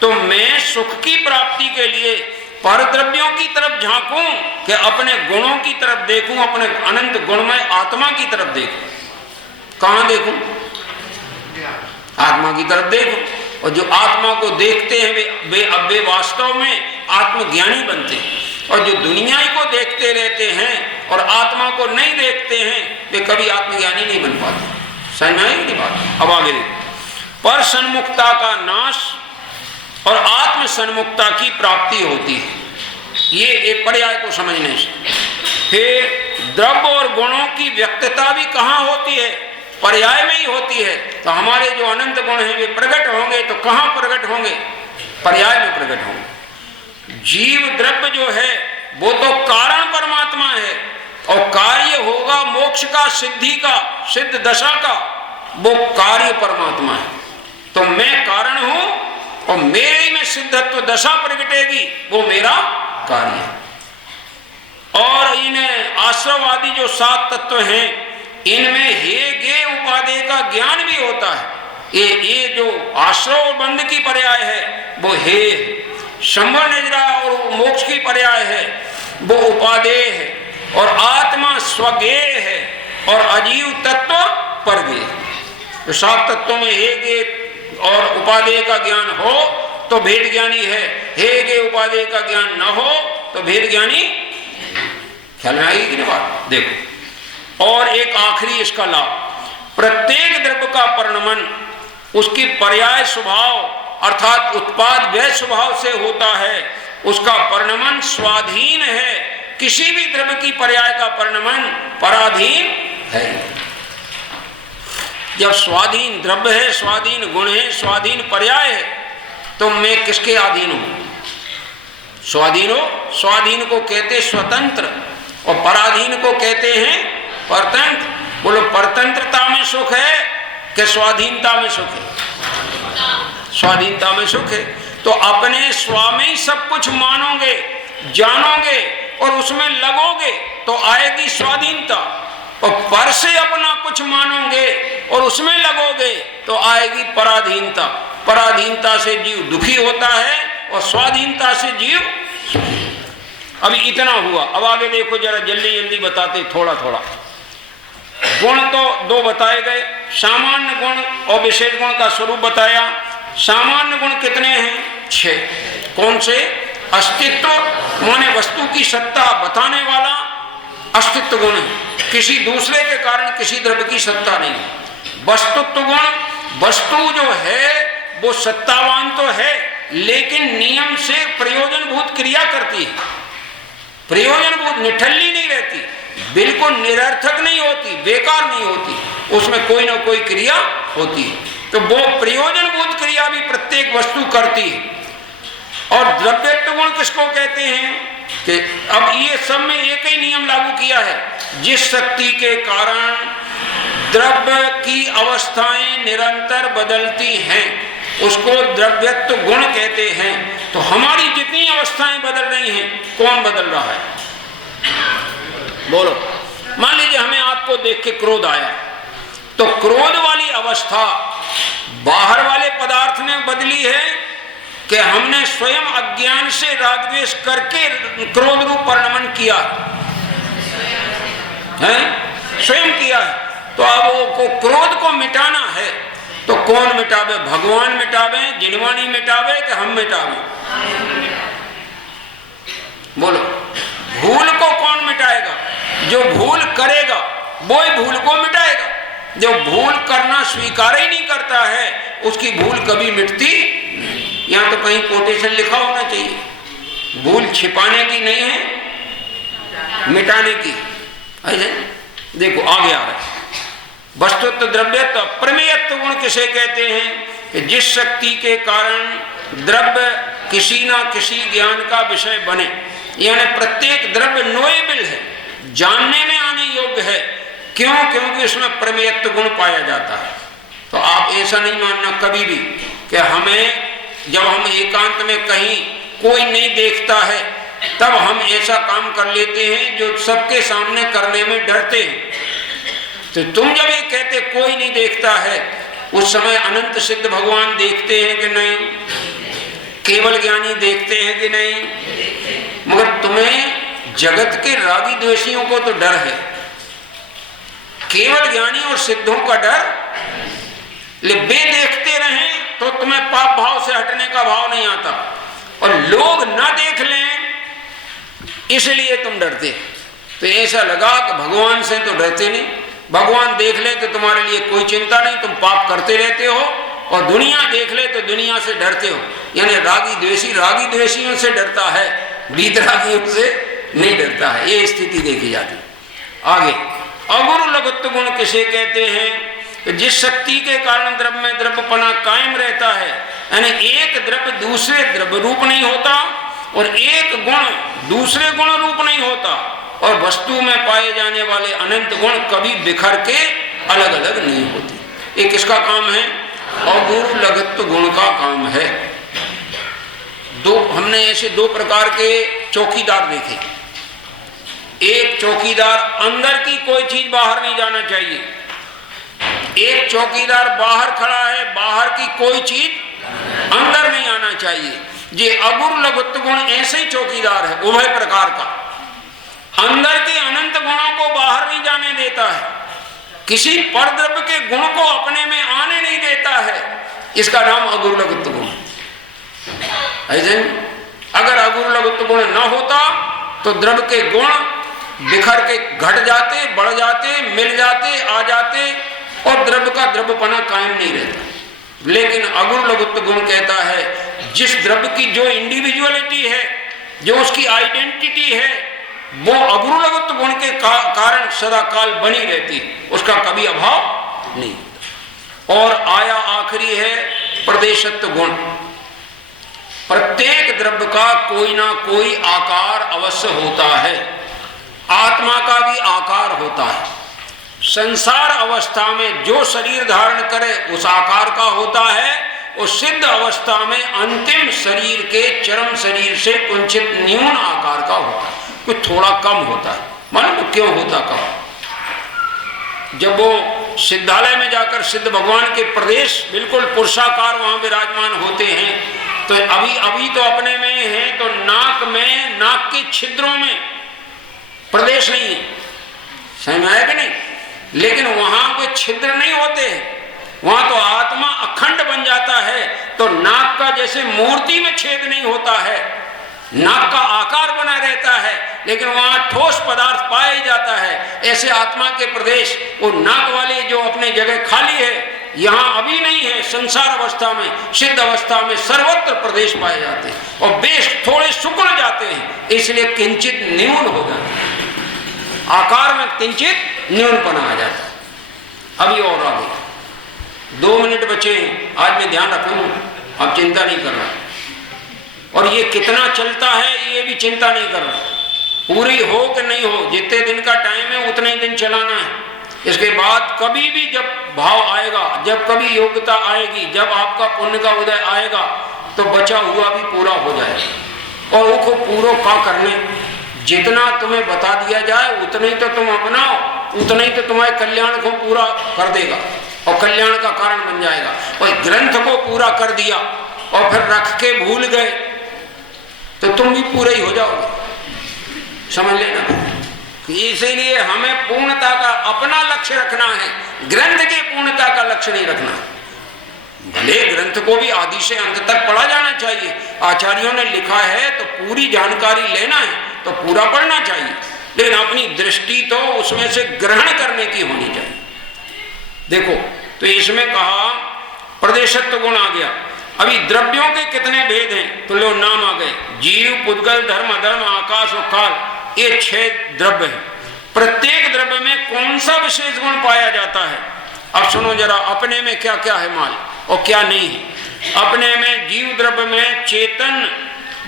तो मैं सुख की प्राप्ति के लिए पर द्रव्यों की तरफ झांकूं कि अपने गुणों की तरफ देखूं, अपने अनंत गुणमय आत्मा की तरफ देखूं। कहां देखूं? आत्मा की तरफ देखूं। और जो आत्मा को देखते हैं वे वास्तव में आत्मज्ञानी बनते हैं। और जो दुनिया को देखते रहते हैं और आत्मा को नहीं देखते हैं, वे कभी आत्मज्ञानी नहीं बन पाते। समझ में आई नहीं बात? अब आगे देखो। पर सन्मुखता का नाश और आत्म सन्मुखता की प्राप्ति होती है। ये एक पर्याय को समझने से। फिर द्रव्य और गुणों की व्यक्तता भी कहाँ होती है? पर्याय में ही होती है। तो हमारे जो अनंत गुण हैं वे प्रकट होंगे तो कहाँ प्रकट होंगे? पर्याय में प्रकट होंगे। जीव द्रव्य जो है वो तो कारण परमात्मा है, और कार्य होगा मोक्ष का, सिद्धि का, सिद्ध दशा का, वो कार्य परमात्मा है। तो मैं कारण हूं और मेरे में सिद्धत्व दशा प्रगटेगी, वो मेरा कार्य है। और इन आश्रवादी जो 7 तत्व हैं, इनमें हे गे उपादेय का ज्ञान भी होता है। ये जो आश्रव बंध की पर्याय है वो हे, शंभर निद्रा और मोक्ष की पर्याय है वो उपादेय है, और आत्मा स्वगेय है, और अजीव तत्व परगेय। तो 7 तत्वों में हे गे और उपादेय का ज्ञान हो तो भेद ज्ञानी है, हे गे उपादेय का ज्ञान न हो तो भेद ज्ञानी। ख्याल में आएगी कि नहीं बात? देखो, और एक आखिरी इसका लाभ, प्रत्येक द्रव्य का परिणमन उसकी पर्याय स्वभाव अर्थात उत्पाद व्यय स्वभाव से होता है। उसका परिणमन स्वाधीन है, किसी भी द्रव्य की पर्याय का परिणमन पराधीन है। जब स्वाधीन द्रव्य है, स्वाधीन गुण है, स्वाधीन पर्याय है, तो मैं किसके अधीन हूं? स्वाधीन हो, स्वाधीन को कहते स्वतंत्र, और पराधीन को कहते हैं परतंत्र। बोलो, परतंत्रता में सुख है कि स्वाधीनता में सुख है? स्वाधीनता में सुख है। तो अपने स्व में ही सब कुछ मानोगे, जानोगे और उसमें लगोगे तो आएगी स्वाधीनता, और पर से अपना कुछ मानोगे और उसमें लगोगे तो आएगी पराधीनता। पराधीनता से जीव दुखी होता है और स्वाधीनता से जीव सुखी। अभी इतना हुआ, अब आगे देखो जरा, जल्दी जल्दी बताते थोड़ा थोड़ा। गुण तो 2 बताए गए, सामान्य गुण और विशेष गुण का स्वरूप बताया। सामान्य गुण कितने हैं? 6। कौन से? अस्तित्व माने वस्तु की सत्ता बताने वाला अस्तित्व गुण है, किसी दूसरे के कारण किसी द्रव्य की सत्ता नहीं। वस्तुत्व गुण, वस्तु जो है वो सत्तावान तो है लेकिन नियम से प्रयोजनभूत क्रिया करती है। प्रयोजनभूत, निठल्ली नहीं रहती, बिल्कुल निरर्थक नहीं होती, बेकार नहीं होती, उसमें कोई ना कोई क्रिया होती है। तो वो प्रयोजनभूत क्रिया भी प्रत्येक वस्तु करती है। और द्रव्यत्व गुण किसको कहते हैं? कि अब ये सब में एक ही नियम लागू किया है, जिस शक्ति के कारण द्रव्य की अवस्थाएं निरंतर बदलती हैं उसको द्रव्यत्व गुण कहते हैं। तो हमारी जितनी अवस्थाएं बदल रही हैं, कौन बदल रहा है? बोलो, मान लीजिए हमें आपको देख के क्रोध आया, तो क्रोध वाली अवस्था बाहर वाले पदार्थ ने बदली है कि हमने स्वयं अज्ञान से राग द्वेष करके क्रोध रूप परिणमन किया है? स्वयं किया है। तो अब वो क्रोध को मिटाना है तो कौन मिटावे? भगवान मिटावे, जिनवाणी मिटावे कि हम मिटावे? बोलो, भूल को कौन मिटाएगा? जो भूल करेगा वो ही भूल को मिटाएगा। जो भूल करना स्वीकार ही नहीं करता है उसकी भूल कभी मिटती। यहां तो कहीं कोटेशन लिखा होना चाहिए, भूल छिपाने की नहीं है, मिटाने की। ऐसे देखो आगे आ रहा है। वस्तुत्व द्रव्यत्व प्रमेयत्व गुण किसे कहते हैं? कि जिस शक्ति के कारण द्रव्य किसी ना किसी ज्ञान का विषय बने, यानी प्रत्येक द्रव्य नोएबल है, जानने में आने योग्य है। क्यों? क्योंकि उसमें प्रमेयत्व गुण पाया जाता है। तो आप ऐसा नहीं मानना कभी भी कि हमें जब हम एकांत में कहीं कोई नहीं देखता है तब हम ऐसा काम कर लेते हैं जो सबके सामने करने में डरते हैं। तो तुम जब ये कहते कोई नहीं देखता है, उस समय अनंत सिद्ध भगवान देखते हैं कि नहीं? केवल ज्ञानी देखते हैं कि नहीं? मगर तुम्हें जगत के रागी द्वेषियों को तो डर है, केवल ज्ञानी और सिद्धों का डर। वे देखते रहें तो तुम्हें पाप भाव से हटने का भाव नहीं आता, और लोग ना देख लें इसलिए तुम डरते। तो ऐसा लगा कि भगवान से तो डरते नहीं, भगवान देख ले तो तुम्हारे लिए कोई चिंता नहीं, तुम पाप करते रहते हो, और दुनिया देख ले तो दुनिया से डरते हो। यानी रागी द्वेषी रागी द्वेषियों से डरता है, वीतरागियों से नहीं डरता है। ये स्थिति देखी जाती। आगे, अगुरु लघुत्व गुण किसे कहते हैं? जिस शक्ति के कारण द्रव्य में द्रव्यपना कायम रहता है, यानी एक द्रव्य दूसरे द्रव्य रूप नहीं होता और एक गुण दूसरे गुण रूप नहीं होता, और वस्तु में पाए जाने वाले अनंत गुण कभी बिखर के अलग अलग नहीं होते। ये किसका काम है? अगुरु लघित्व गुण का काम है। हमने ऐसे दो प्रकार के चौकीदार देखे। एक चौकीदार अंदर की कोई चीज बाहर नहीं जाना चाहिए, एक चौकीदार बाहर खड़ा है, बाहर की कोई चीज अंदर नहीं आना चाहिए। ये अगुरु लघुत्व गुण ऐसे ही चौकीदार है, उभय प्रकार का। अंदर के अनंत गुणों को बाहर नहीं जाने देता है, किसी परद्रव्य के गुण को अपने में आने नहीं देता है, इसका नाम अगुरु लघुत्व गुण। ऐसे अगर अगुरु लघुत्व गुण न होता तो द्रव्य के गुण बिखर के घट जाते, बढ़ जाते, मिल जाते, आ जाते, और द्रव्य का द्रव्यपना कायम नहीं रहता। लेकिन अगुरु लघुत्व गुण कहता है जिस द्रव्य की जो इंडिविजुअलिटी है, जो उसकी आइडेंटिटी है, वो अगुरु लघुत्व गुण के कारण सदा काल बनी रहती, उसका कभी अभाव नहीं। और आया आखिरी है प्रदेशत्व गुण। प्रत्येक द्रव्य का कोई ना कोई आकार अवश्य होता है। आत्मा का भी आकार होता है। संसार अवस्था में जो शरीर धारण करे उस आकार का होता है, और सिद्ध अवस्था में अंतिम शरीर के चरम शरीर से कुंचित न्यून आकार का होता है, कुछ थोड़ा कम होता है। मालूम क्यों होता कम? जब वो सिद्धालय में जाकर सिद्ध भगवान के प्रदेश बिल्कुल पुरुषाकार वहां विराजमान होते हैं, तो अभी तो अपने में है, तो नाक में, नाक के छिद्रों में प्रदेश नहीं है, समझ में आया कि नहीं? लेकिन वहां कोई छिद्र नहीं होते हैं, वहां तो आत्मा अखंड बन जाता है। तो नाक का जैसे मूर्ति में छेद नहीं होता है, नाक का आकार बना रहता है, लेकिन वहां ठोस पदार्थ पाया ही जाता है। ऐसे आत्मा के प्रदेश, वो नाक वाले जो अपने जगह खाली है, यहाँ अभी नहीं है। संसार अवस्था में, सिद्ध अवस्था में सर्वत्र प्रदेश पाए जाते हैं, और बेश थोड़े सुकड़ जाते हैं, इसलिए किंचित न्यून हो जाते हैं, आकार में किंचित न्यूनपना आ जाता है। अभी और आगे 2 मिनट बचे हैं, आज मैं ध्यान रखूंगा, अब चिंता नहीं कर रहा, और ये कितना चलता है ये भी चिंता नहीं कर रहा। पूरी हो कि नहीं हो, जितने दिन का टाइम है उतने ही दिन चलाना है। इसके बाद कभी भी जब भाव आएगा, जब कभी योग्यता आएगी, जब आपका पुण्य का उदय आएगा, तो बचा हुआ भी पूरा हो जाएगा। और वो पूरा का करने जितना तुम्हें बता दिया जाए उतना ही तो तुम अपनाओ, उतना ही तो तुम्हारे कल्याण को पूरा कर देगा और कल्याण का कारण बन जाएगा। और ग्रंथ को पूरा कर दिया और फिर रख के भूल गए तो तुम भी पूरे ही हो जाओगे, समझ लेना। इसीलिए हमें पूर्णता का अपना लक्ष्य रखना है, ग्रंथ की पूर्णता का लक्ष्य नहीं रखना। भले ग्रंथ को भी आदि से अंत तक पढ़ा जाना चाहिए, आचार्यों ने लिखा है तो पूरी जानकारी लेना है तो पूरा पढ़ना चाहिए, लेकिन अपनी दृष्टि तो उसमें से ग्रहण करने की होनी चाहिए। देखो तो इसमें कहा प्रदेशत्व गुण आ गया। अभी द्रव्यों के कितने भेद हैं? तो लो नाम आ गए, जीव, पुद्गल, धर्म, अधर्म, आकाश और काल, ये 6 द्रव्य हैं। प्रत्येक द्रव्य में कौन सा विशेष गुण पाया जाता है? अब सुनो जरा, अपने में क्या क्या है माल और क्या नहीं है। अपने में जीव द्रव्य में चेतन,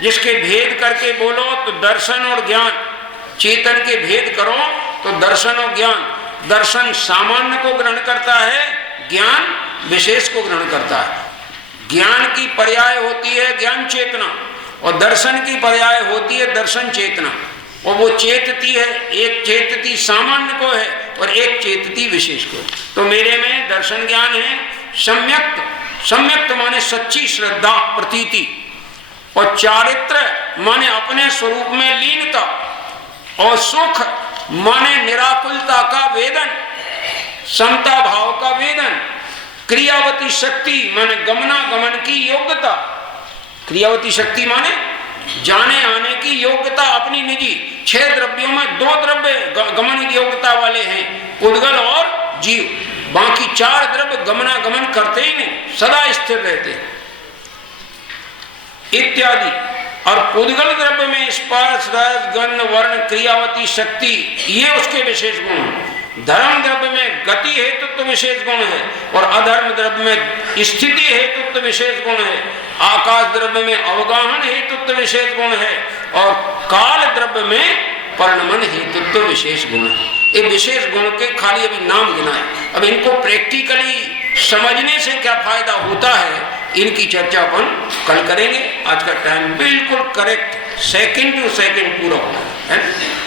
जिसके भेद करके बोलो तो दर्शन और ज्ञान। चेतन के भेद करो तो दर्शन और ज्ञान। दर्शन सामान्य को ग्रहण करता है, ज्ञान विशेष को ग्रहण करता है। ज्ञान की पर्याय होती है ज्ञान चेतना, और दर्शन की पर्याय होती है दर्शन चेतना। और वो चेतती है, एक चेतती सामान्य को है और एक चेतती विशेष को। तो मेरे में दर्शन ज्ञान है सम्यक्त। सम्यक्त माने सच्ची श्रद्धा प्रतीति, और चारित्र माने अपने स्वरूप में लीनता, और सुख माने निराकुलता का वेदन, समता भाव का वेदन। क्रियावती शक्ति माने गमनागमन की योग्यता। क्रियावती शक्ति माने जाने आने की योग्यता अपनी निजी। 6 द्रव्यों में 2 द्रव्य गमन की योग्यता वाले हैं, पुद्गल और जीव। बाकी 4 द्रव्य गमनागमन करते ही नहीं, सदा स्थिर रहते इत्यादि। और पुद्गल द्रव्य में स्पर्श, रस, गंध, वर्ण, क्रियावती शक्ति, ये उसके विशेष गुण हैं। धर्म द्रव्य में गति हेतुत्व विशेष गुण है और अधर्म द्रव्य में स्थिति हेतुत्व विशेष गुण है। आकाश द्रव्य में अवगाहन हेतुत्व विशेष गुण है और काल द्रव्य में परिणमन हेतुत्व विशेष गुण है। ये विशेष गुण के खाली अभी नाम गिना है। अब इनको प्रैक्टिकली समझने से क्या फायदा होता है, इनकी चर्चा अपन कल करेंगे। आज का टाइम बिल्कुल करेक्ट, सेकंड टू सेकंड पूरा होना है।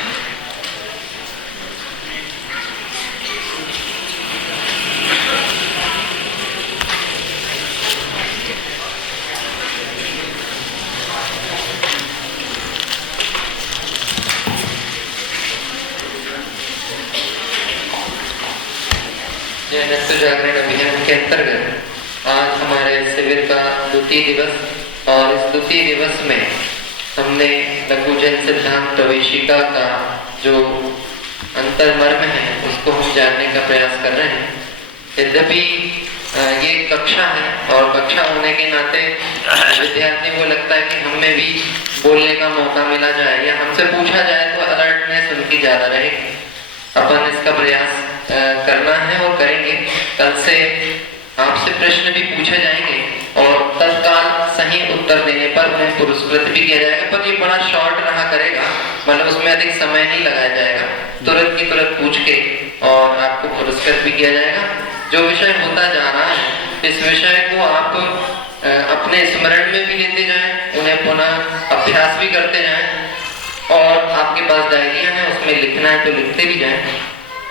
नित्य जागरण अभियान के अंतर्गत आज हमारे शिविर का द्वितीय दिवस और इस द्वितीय दिवस में हमने लघु जन सिद्धांत प्रवेशिका का जो अंतर्मर्म है उसको हम जानने का प्रयास कर रहे हैं। यद्यपि ये कक्षा है और कक्षा होने के नाते विद्यार्थियों को लगता है कि हमें भी बोलने का मौका मिला जाए या हमसे पूछा जाए तो अलर्टनेस उनकी ज्यादा रहेगी। अपन इसका प्रयास करना है और करेंगे। कल से आपसे प्रश्न भी पूछे जाएंगे और तत्काल सही उत्तर देने पर उन्हें पुरस्कृत भी किया जाएगा, पर ये बड़ा शॉर्ट रहा करेगा, मतलब उसमें अधिक समय नहीं लगाया जाएगा। तुरंत की तुरंत पूछ के और आपको पुरस्कृत भी किया जाएगा। जो विषय होता जा रहा है इस विषय को आप अपने स्मरण में भी लेते जाएं, उन्हें पुनः अभ्यास भी करते जाएं और आपके पास डायरियां हैं उसमें लिखना है तो लिखते भी जाएं,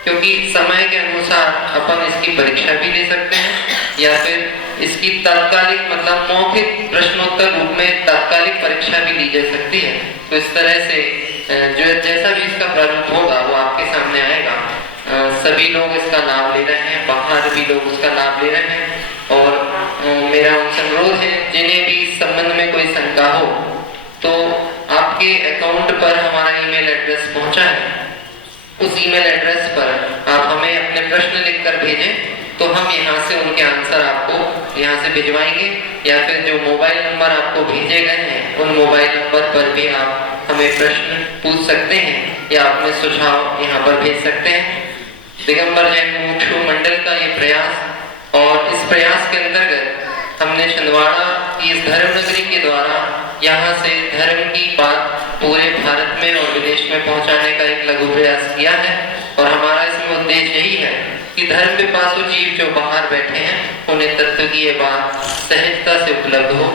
क्योंकि समय के अनुसार अपन इसकी परीक्षा भी ले सकते हैं या फिर इसकी तात्कालिक मतलब मौखिक प्रश्नोत्तर रूप में तात्कालिक परीक्षा भी ली जा सकती है। तो इस तरह से जो जैसा भी इसका प्रारूप होगा वो आपके सामने आएगा। सभी लोग इसका लाभ ले रहे हैं, बाहर भी लोग उसका लाभ ले रहे हैं और मेरा उनसे अनुरोध है जिन्हें भी इस संबंध में कोई शंका हो तो आपके अकाउंट पर हमारा ईमेल एड्रेस पहुंचा है, उस ईमेल एड्रेस पर आप हमें अपने प्रश्न लिखकर भेजें तो हम यहाँ से उनके आंसर आपको यहाँ से भिजवाएंगे या फिर जो मोबाइल नंबर आपको भेजे गए हैं उन मोबाइल नंबर पर भी आप हमें प्रश्न पूछ सकते हैं या अपने सुझाव यहाँ पर भेज सकते हैं। दिगंबर जैन मुमुक्षु मंडल का ये प्रयास और इस प्रयास के अंतर्गत हमने छिंदवाड़ा की इस धर्म नगरी के द्वारा यहाँ से धर्म की बात पूरे भारत में और विदेश में पहुंचाने का एक लघु प्रयास किया है और हमारा इसमें उद्देश्य यही है कि धर्म पिपासु जीव जो बाहर बैठे हैं उन्हें तत्व की ये बात सहजता से उपलब्ध हो।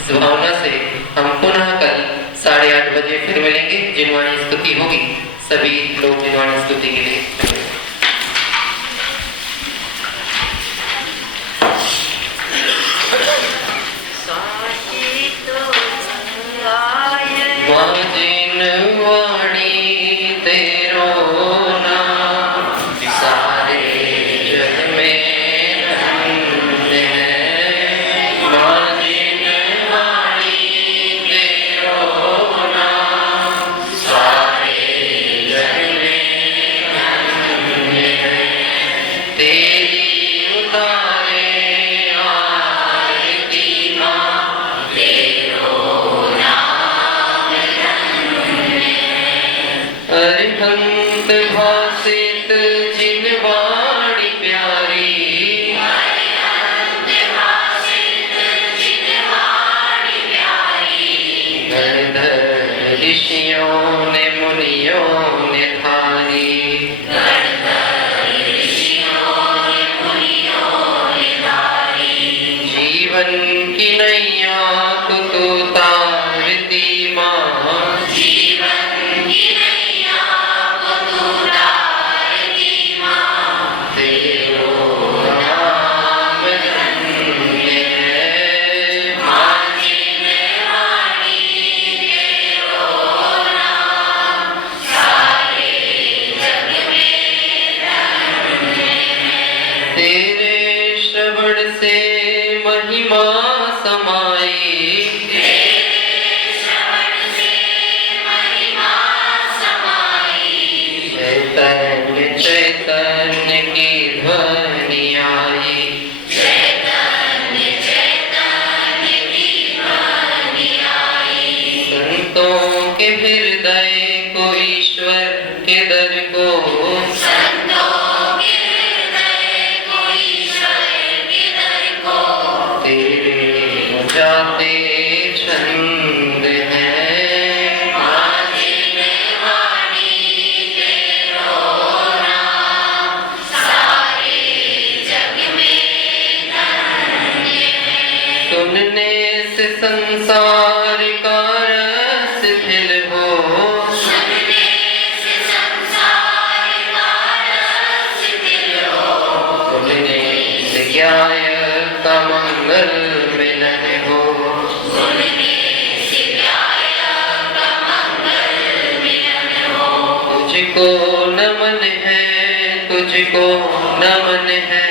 इस भावना से हम पुनः कल 8:30 बजे फिर मिलेंगे। जिनवाणी स्तुति होगी, सभी लोग जिनवाणी स्तुति के लिए के हृदय को ईश्वर के दर को संसार का रस दिल हो, सुनने से ज्ञाय का मंगल मिलन हो, तुझको नमन है, तुझको नमन है,